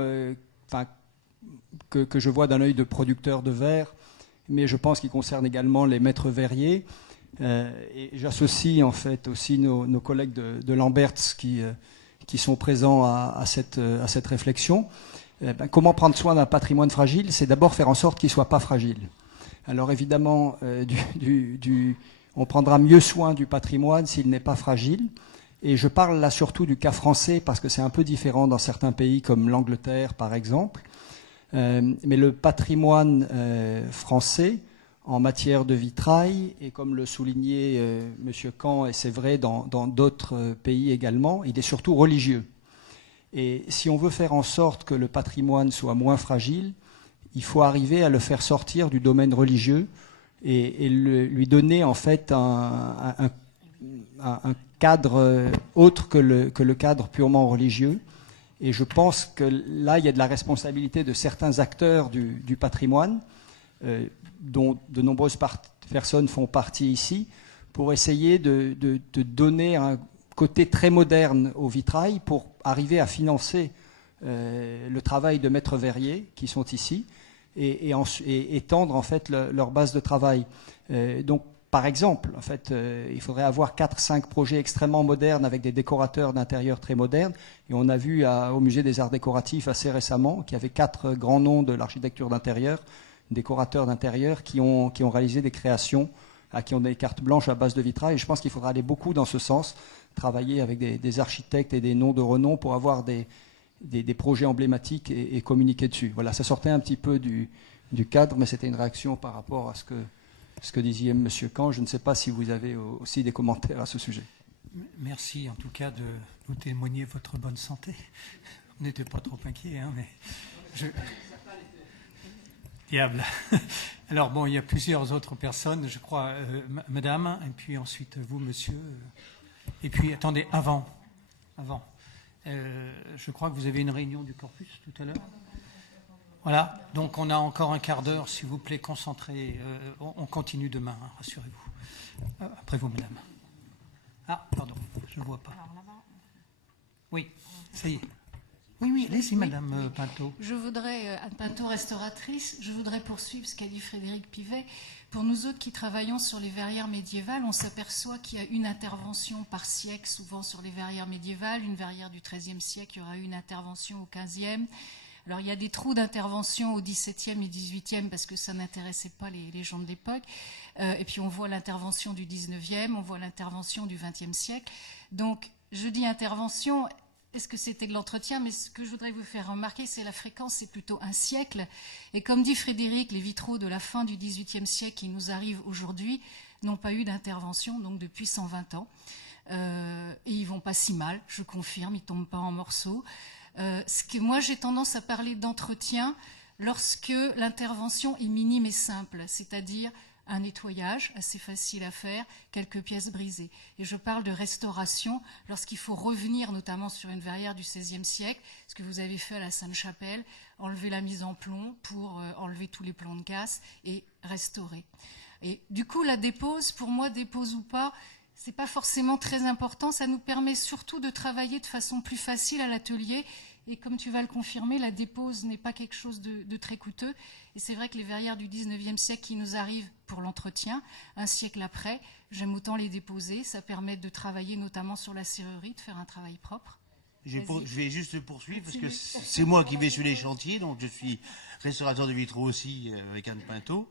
que je vois d'un œil de producteur de verre, mais je pense qu'il concerne également les maîtres verriers. Et j'associe en fait aussi nos collègues de Lamberts qui sont présents à cette réflexion. Comment prendre soin d'un patrimoine fragile? C'est d'abord faire en sorte qu'il ne soit pas fragile. Alors évidemment, on prendra mieux soin du patrimoine s'il n'est pas fragile. Et je parle là surtout du cas français parce que c'est un peu différent dans certains pays comme l'Angleterre par exemple. Mais le patrimoine français en matière de vitrail, et comme le soulignait M. Caen, et c'est vrai dans d'autres pays également, il est surtout religieux. Et si on veut faire en sorte que le patrimoine soit moins fragile, il faut arriver à le faire sortir du domaine religieux et lui donner en fait un cadre autre que le cadre purement religieux. Et je pense que là, il y a de la responsabilité de certains acteurs du patrimoine, dont de nombreuses personnes font partie ici, pour essayer de donner un côté très moderne au vitrail pour arriver à financer le travail de maîtres verriers qui sont ici et étendre en fait leur base de travail. Donc, par exemple, en fait, il faudrait avoir 4-5 projets extrêmement modernes avec des décorateurs d'intérieur très modernes. Et on a vu au Musée des Arts Décoratifs assez récemment qu'il y avait 4 grands noms de l'architecture d'intérieur, décorateurs d'intérieur qui ont réalisé des créations, qui ont des cartes blanches à base de vitrail. Et je pense qu'il faudra aller beaucoup dans ce sens, travailler avec des architectes et des noms de renom pour avoir des projets emblématiques et communiquer dessus. Voilà, ça sortait un petit peu du cadre, mais c'était une réaction par rapport à ce que disait M. Caen. Je ne sais pas si vous avez aussi des commentaires à ce sujet. Merci en tout cas de nous témoigner votre bonne santé. On n'était pas trop inquiets, hein, mais diable. Alors bon, il y a plusieurs autres personnes, je crois, madame, et puis ensuite vous, monsieur. Et puis, attendez, avant. Je crois que vous avez une réunion du corpus tout à l'heure. Voilà, donc on a encore un quart d'heure, s'il vous plaît, concentrez. On continue demain, hein, rassurez-vous. Après vous, madame. Ah, pardon, je ne vois pas. Oui, ça y est. Oui, allez-y, madame Pinto. Je voudrais, Anne Pinto, restauratrice, je voudrais poursuivre ce qu'a dit Frédéric Pivet. Pour nous autres qui travaillons sur les verrières médiévales, on s'aperçoit qu'il y a une intervention par siècle, souvent sur les verrières médiévales. Une verrière du XIIIe siècle, il y aura une intervention au XVe. Alors, il y a des trous d'intervention au XVIIe et XVIIIe parce que ça n'intéressait pas les gens de l'époque. Et puis, on voit l'intervention du XIXe, on voit l'intervention du XXe siècle. Donc, je dis intervention, est-ce que c'était de l'entretien? Mais ce que je voudrais vous faire remarquer, c'est la fréquence, c'est plutôt un siècle. Et comme dit Frédéric, les vitraux de la fin du XVIIIe siècle qui nous arrivent aujourd'hui n'ont pas eu d'intervention, donc depuis 120 ans. Et ils vont pas si mal, je confirme, ils tombent pas en morceaux. Ce que moi j'ai tendance à parler d'entretien lorsque l'intervention est minime et simple, c'est-à-dire un nettoyage assez facile à faire, quelques pièces brisées. Et je parle de restauration lorsqu'il faut revenir notamment sur une verrière du XVIe siècle, ce que vous avez fait à la Sainte-Chapelle, enlever la mise en plomb pour enlever tous les plombs de casse et restaurer. Et du coup la dépose, pour moi dépose ou pas, c'est pas forcément très important, ça nous permet surtout de travailler de façon plus facile à l'atelier. Et comme tu vas le confirmer, la dépose n'est pas quelque chose de très coûteux. Et c'est vrai que les verrières du XIXe siècle qui nous arrivent pour l'entretien, un siècle après, j'aime autant les déposer. Ça permet de travailler notamment sur la serrurerie, de faire un travail propre. Je vais juste poursuivre parce que c'est moi qui vais sur les chantiers, donc je suis restaurateur de vitraux aussi avec Anne Pinto.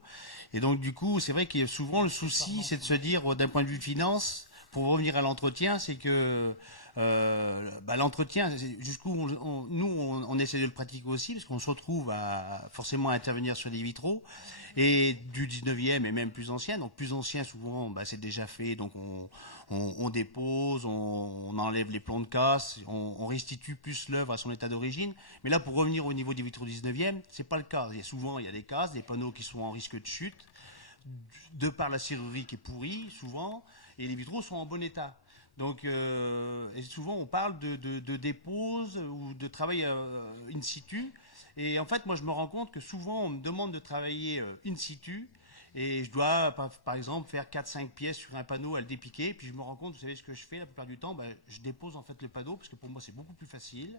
Et donc du coup, c'est vrai qu'il y a souvent le souci, c'est de se dire d'un point de vue finance, pour revenir à l'entretien, c'est que l'entretien, jusqu'où on essaie de le pratiquer aussi, parce qu'on se retrouve forcément à intervenir sur des vitraux, et du 19e et même plus ancien. Donc plus ancien, souvent, c'est déjà fait, donc on dépose, on enlève les plombs de casse, on restitue plus l'œuvre à son état d'origine. Mais là, pour revenir au niveau des vitraux 19e, c'est pas le cas. Souvent, il y a des cases, des panneaux qui sont en risque de chute, de par la serrurerie qui est pourrie, souvent, et les vitraux sont en bon état. Donc, et souvent, on parle de dépose ou de travail in situ. Et en fait, moi, je me rends compte que souvent, on me demande de travailler in situ, et je dois, par exemple, faire 4-5 pièces sur un panneau à le dépiquer, puis je me rends compte, vous savez ce que je fais la plupart du temps, je dépose en fait le panneau, parce que pour moi, c'est beaucoup plus facile.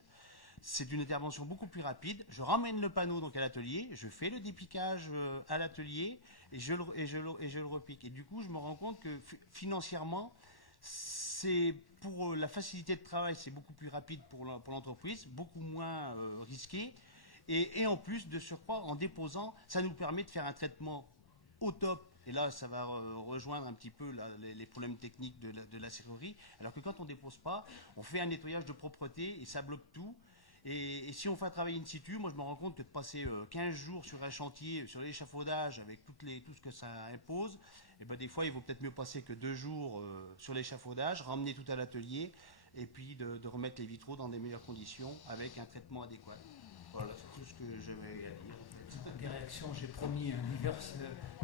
C'est une intervention beaucoup plus rapide. Je ramène le panneau donc à l'atelier, je fais le dépiquage à l'atelier et je le repique. Et du coup, je me rends compte que financièrement, c'est pour la facilité de travail, c'est beaucoup plus rapide pour l'entreprise, beaucoup moins risqué. Et en plus, de surcroît, en déposant, ça nous permet de faire un traitement au top. Et là, ça va rejoindre un petit peu les problèmes techniques de la serrurerie. Alors que quand on ne dépose pas, on fait un nettoyage de propreté et ça bloque tout. Et si on fait un travail in situ, moi je me rends compte que de passer 15 jours sur un chantier, sur l'échafaudage, avec tout ce que ça impose, et des fois il vaut peut-être mieux passer que 2 jours sur l'échafaudage, ramener tout à l'atelier, et puis de remettre les vitraux dans des meilleures conditions avec un traitement adéquat. Voilà, c'est tout ce que j'avais à dire. Des réactions, j'ai promis une diverse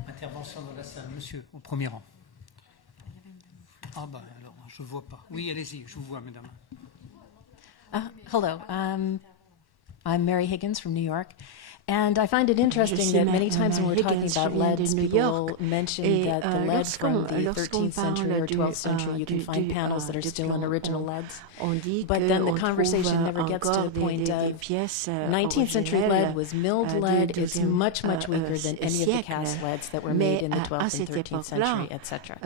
intervention dans la salle. Monsieur, au premier rang. Ah alors, je ne vois pas. Oui, allez-y, je vous vois, mesdames. Hello, I'm Mary Higgins from New York. And I find it interesting that many times when we're talking about leads, people mention that the lead from the 13th century or 12th century, you can find panels that are still in original leads. But then the conversation never gets to the point of 19th century lead was milled lead is much, much weaker than any of the cast leads that were made in the 12th and 13th century, etc.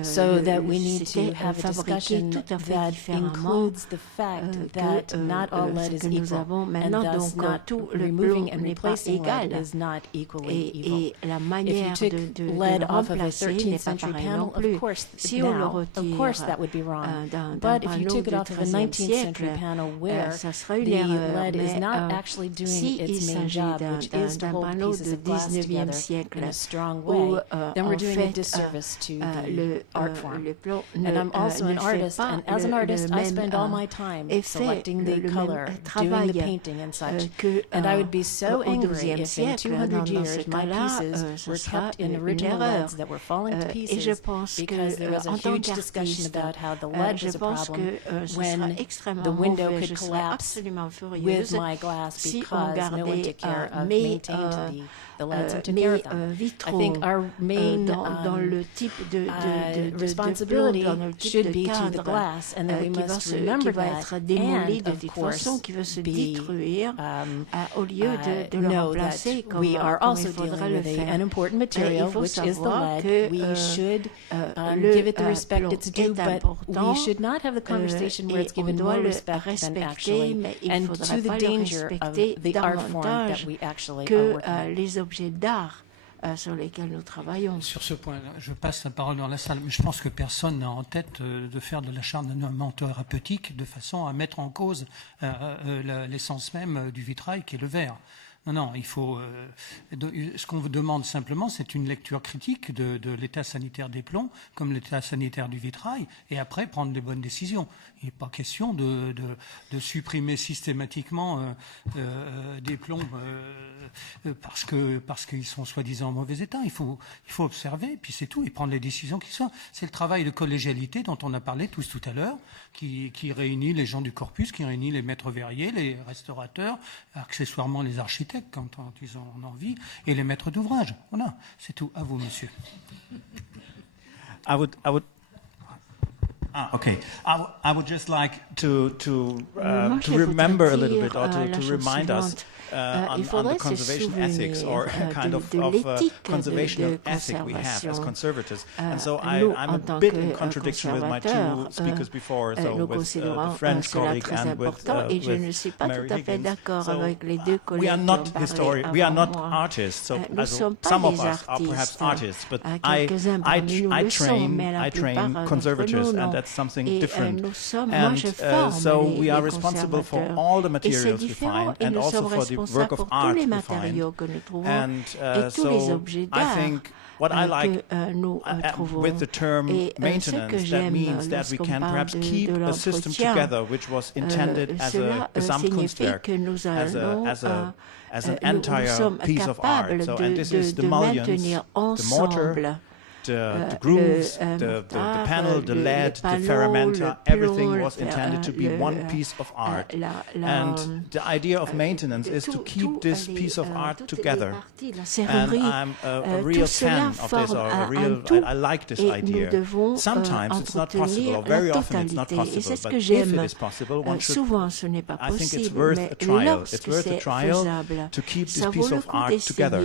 So that we need to have a discussion that includes the fact that not all lead is equal, and thus not removing and replacing lead is not equally evil. If you took lead off of a 13th century panel, of course, that would be wrong. But if you took it off of a 19th century panel where the lead is not actually doing its main job, which is to hold pieces of glass together in a strong way, then we're doing a disservice to the art form. And I'm also an artist, and as an artist, I spend all my time selecting the color, doing the painting and such. And I would be so angry if in 200 years my pieces were kept in original leads that were falling to pieces because there was a huge discussion about how the lead was a problem when the window could collapse with my glass because no one took care of maintained the leads and took care of them. I think our main responsibility should be to the glass, and that we must remember that, and of course know that we are also dealing with an important material, which is the lead. We should give it the respect it's due, but we should not have the conversation where it's given more respect than actually, and to the danger of the art form that we actually are working on. Sur lesquels nous travaillons. Sur ce point, je passe la parole dans la salle, mais je pense que personne n'a en tête de faire de l'acharnement thérapeutique de façon à mettre en cause l'essence même du vitrail qui est le verre. Non, il faut. Ce qu'on vous demande simplement, c'est une lecture critique de l'état sanitaire des plombs, comme l'état sanitaire du vitrail, et après prendre les bonnes décisions. Il n'est pas question de supprimer systématiquement des plombs parce qu'ils sont soi-disant en mauvais état. Il faut observer, puis c'est tout, et prendre les décisions qui sont. C'est le travail de collégialité dont on a parlé tous tout à l'heure, qui réunit les gens du corpus, qui réunit les maîtres verriers, les restaurateurs, accessoirement les architectes quand ils ont envie, et les maîtres d'ouvrage. Voilà, c'est tout. À vous, monsieur. Okay. I would just like to remember a little bit, or to remind us on the conservation ethics, or kind of conservational ethic we have as conservators. And so I'm a bit in contradiction with my two speakers before, so with the French colleague and with Mary Higgins. So we are not historians, we are not artists. So some of us are perhaps artists, but I train conservators, and that's something different. And so we are responsible for all the materials we find, and also for the work of art we find. And so I think what I like with the term maintenance, that means that we can perhaps keep a system together which was intended as a Gesamtkunstwerk, as an entire piece of art. So, and this is the mullions, the mortar, the grooves, the panel, the lead, the ferramenta, everything was intended to be one piece of art. And the idea of maintenance is to keep this piece of art together. And I'm a real fan of this, or I like this idea. Sometimes it's not possible, or very often it's not possible, but if it is possible, one should, I think it's worth a trial. It's worth a trial to keep this piece of art together.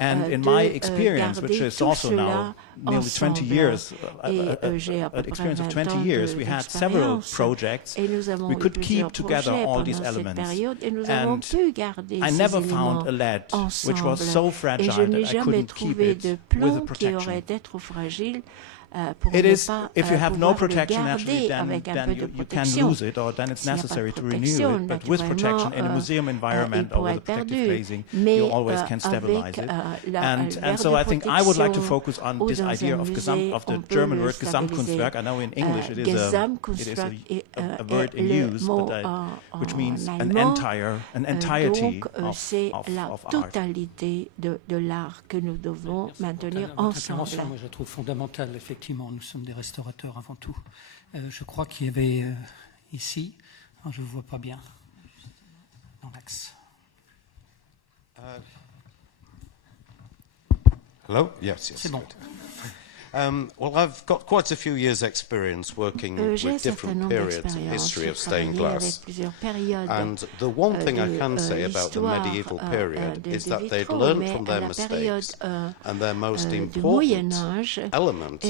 And in my experience, which is also now nearly 20 years, an experience of 20 years, we had several projects. We could keep together all these elements. And I never found a lead which was so fragile that I couldn't keep it with a protection. It is, if you have no protection, naturally, then you can lose it, or then it's necessary to renew it. But with protection in a museum environment or with a protective glazing, you always can stabilize it. And so I think I would like to focus on this idea of the German word Gesamtkunstwerk. I know in English it is a word in use, but which means an entirety of art. De l'art que nous devons maintenir ensemble. Moi, je trouve fondamental, effectivement, nous sommes des restaurateurs avant tout. Je crois qu'il y avait ici, je ne vois pas bien, dans l'axe. Hello? Yes. C'est bon. Well, I've got quite a few years' experience working with different periods in history of stained glass. And the one thing I can say about the medieval period is that they'd learned from their mistakes, and their most important element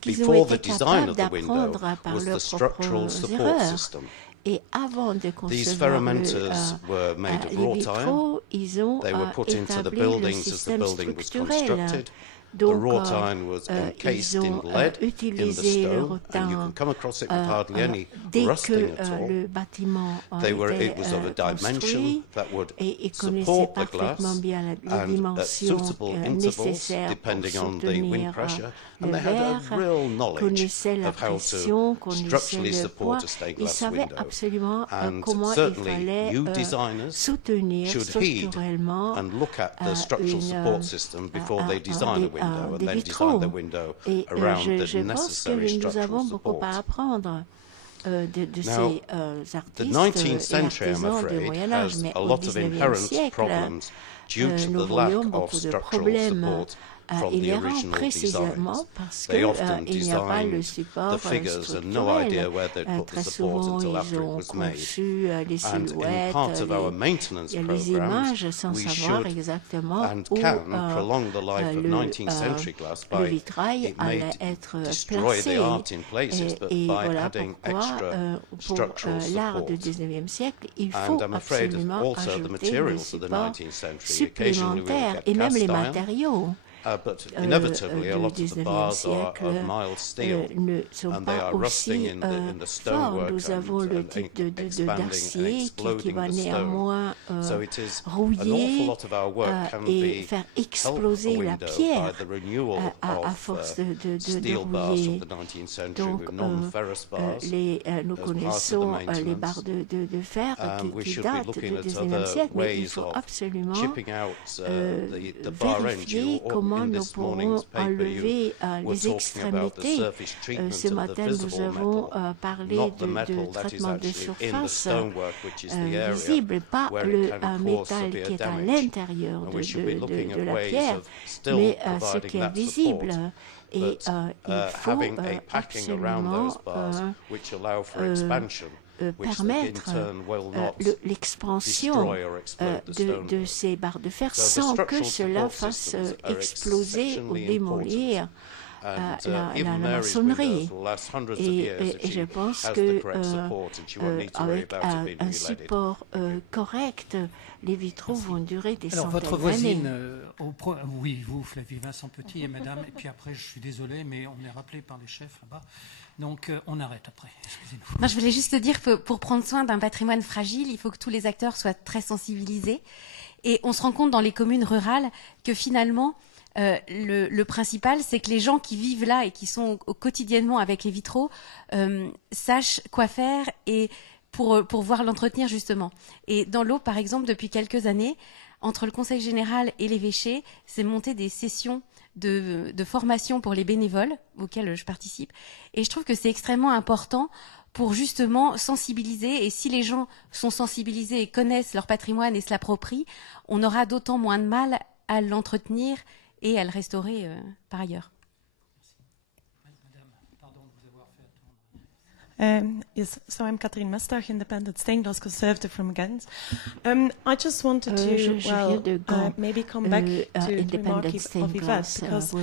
before the design of the window was the structural support system. These ferramenters were made of wrought iron. They were put into the buildings as the building was constructed. The wrought iron was encased in lead in the stone, and you can come across it with hardly any rusting at all. It was of a dimension that would support the glass and at suitable intervals depending on the wind pressure. And they had a real knowledge of how to structurally support a stained glass window. And certainly you designers should heed and look at the structural support system before they design a window. Des vitraux. Et je pense que nous avons beaucoup à apprendre de ces artistes et artisans du Moyen-Âge, mais au XIXe siècle, nous voyons beaucoup de problèmes inhérents précisément parce qu'il n'y a pas le support structurel. Très souvent, ils ont conçu des silhouettes, les images sans savoir exactement où le vitrail allait être placé. Et voilà pourquoi, pour l'art du XIXe siècle, il faut absolument ajouter des supports supplémentaires et même les matériaux. But inevitably, a lot of the bars are of mild steel, and they are rusting in the stonework and expanding and exploding the stone. So it is an awful lot of our work can be helped a window by the renewal of steel bars from the 19th century with non-ferrous bars nous connaissons les barres de fer qui datent du XIXe siècle, mais il faut absolument vérifier comment nous pourrons enlever les extrémités. Ce matin, nous avons parlé de traitement de surface visible, pas le métal qui est à l'intérieur de la pierre, mais ce qui est visible. Et il faut absolument permettre l'expansion de ces barres de fer sans que cela fasse exploser ou démolir la maçonnerie. Et je pense qu'avec un support correct, les vitraux vont durer des centaines d'années. Alors votre voisine, oui, vous, Flavie Vincent Petit et madame, et puis après, je suis désolé, mais on est rappelé par les chefs là-bas. Donc, on arrête après. Excusez-nous. Non, je voulais juste dire que pour prendre soin d'un patrimoine fragile, il faut que tous les acteurs soient très sensibilisés. Et on se rend compte dans les communes rurales que finalement, le principal, c'est que les gens qui vivent là et qui sont quotidiennement avec les vitraux sachent quoi faire et pour voir l'entretenir justement. Et dans l'Aube, par exemple, depuis quelques années, entre le Conseil général et l'évêché, c'est monté des sessions de formation pour les bénévoles auxquels je participe. Et je trouve que c'est extrêmement important pour justement sensibiliser. Et si les gens sont sensibilisés et connaissent leur patrimoine et se l'approprient, on aura d'autant moins de mal à l'entretenir et à le restaurer par ailleurs. Yes, so I'm Katrien Mestag, independent stained glass conservative from Ghent. I just wanted to maybe come back to the remark of Yvette, because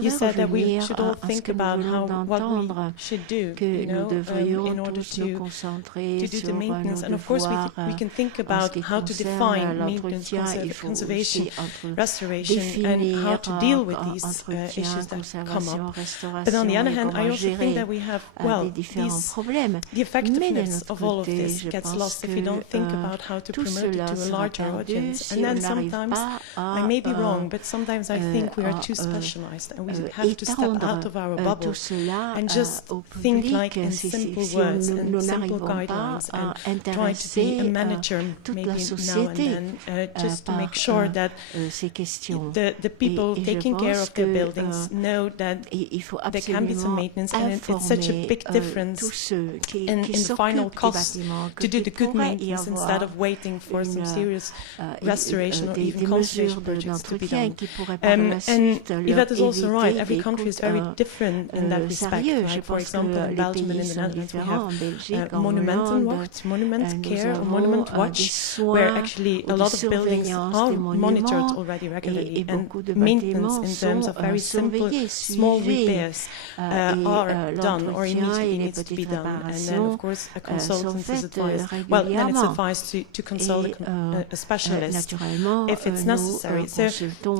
you said that we should all think about what we should do, in order to do the maintenance. And of course, we can think about how to define maintenance, conservation, restoration, and how to deal with these issues that come up. But on the other hand, I also think that we have, the effectiveness of all of this gets lost if we don't think about how to promote it to a larger audience. And then sometimes, I may be wrong, but sometimes I think we are too specialized and we have to step out of our bubble and just think like in simple words and simple guidelines and try to be a manager maybe now and then, just to make sure that the people taking care of their buildings know that there can be some maintenance, and it's such a big difference in the final cost to do the good maintenance instead of waiting for some serious restoration or even conservation projects to be done. And Yvette is also right, every country is very different in that respect. Like, for example, in Belgium and in the Netherlands we have Monumentenwacht, Monument Care, or Monument Watch, where actually a lot of buildings are monitored already regularly, and maintenance in terms of very simple, small repairs are done or immediately needs to be done. And then, of course, a consultant is advised. Well, then it's advised to consult a specialist if it's necessary. So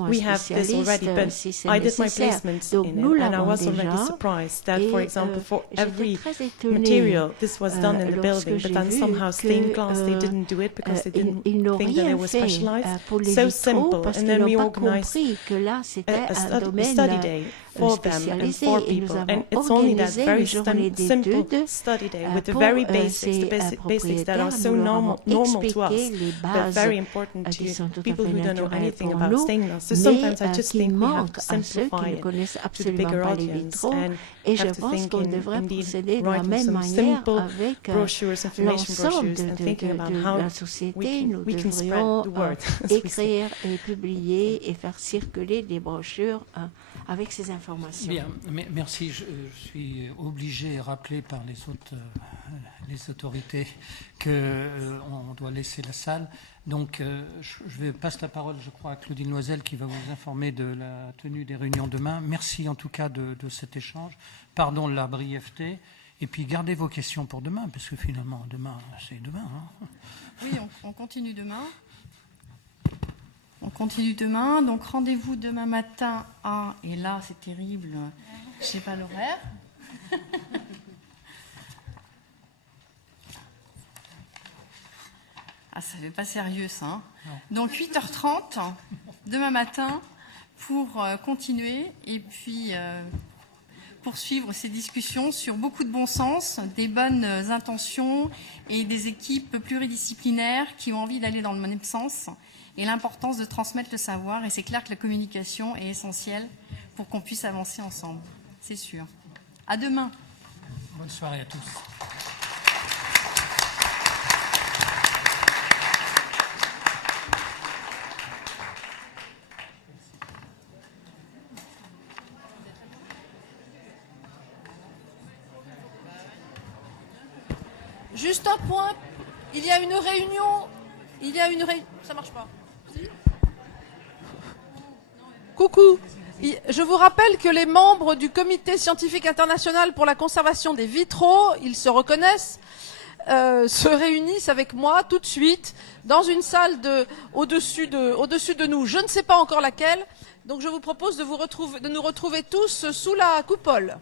we have this already, but I did my placement in it, and I was already surprised that, for example, for every material, this was done in the building, but then somehow stained glass, they didn't do it because they didn't think that it was specialized. So simple. And then we organized a study day for them and for people. And it's only that very simple study day with the very basics, the basics that are so normal to us, but very important to people who don't know anything about stained glass. So sometimes I just think we have to simplify it to the bigger audience and have to think indeed writing some simple brochures, information brochures, and thinking about how we can spread the word. Écrire et publier et faire circuler des brochures avec ces informations. Bien, merci. Je suis obligé et rappelé par les autorités qu'on doit laisser la salle. Donc, je vais passer la parole, je crois, à Claudine Loisel qui va vous informer de la tenue des réunions demain. Merci en tout cas de cet échange. Pardon de la brièveté. Et puis, gardez vos questions pour demain, parce que finalement, demain, c'est demain. Hein. Oui, on continue demain. On continue demain, donc rendez-vous demain matin à... Et là, c'est terrible, je ne sais pas l'horaire. Ah, ça fait pas sérieux, ça. Hein. Donc 8h30, demain matin, pour continuer et puis poursuivre ces discussions sur beaucoup de bon sens, des bonnes intentions et des équipes pluridisciplinaires qui ont envie d'aller dans le même sens. Et l'importance de transmettre le savoir. Et c'est clair que la communication est essentielle pour qu'on puisse avancer ensemble. C'est sûr. À demain. Bonne soirée à tous. Juste un point. Il y a une réunion. Ça marche pas. Coucou. Je vous rappelle que les membres du Comité scientifique international pour la conservation des vitraux, ils se reconnaissent, se réunissent avec moi tout de suite dans une salle au-dessus de nous. Je ne sais pas encore laquelle, donc je vous propose de nous retrouver tous sous la coupole.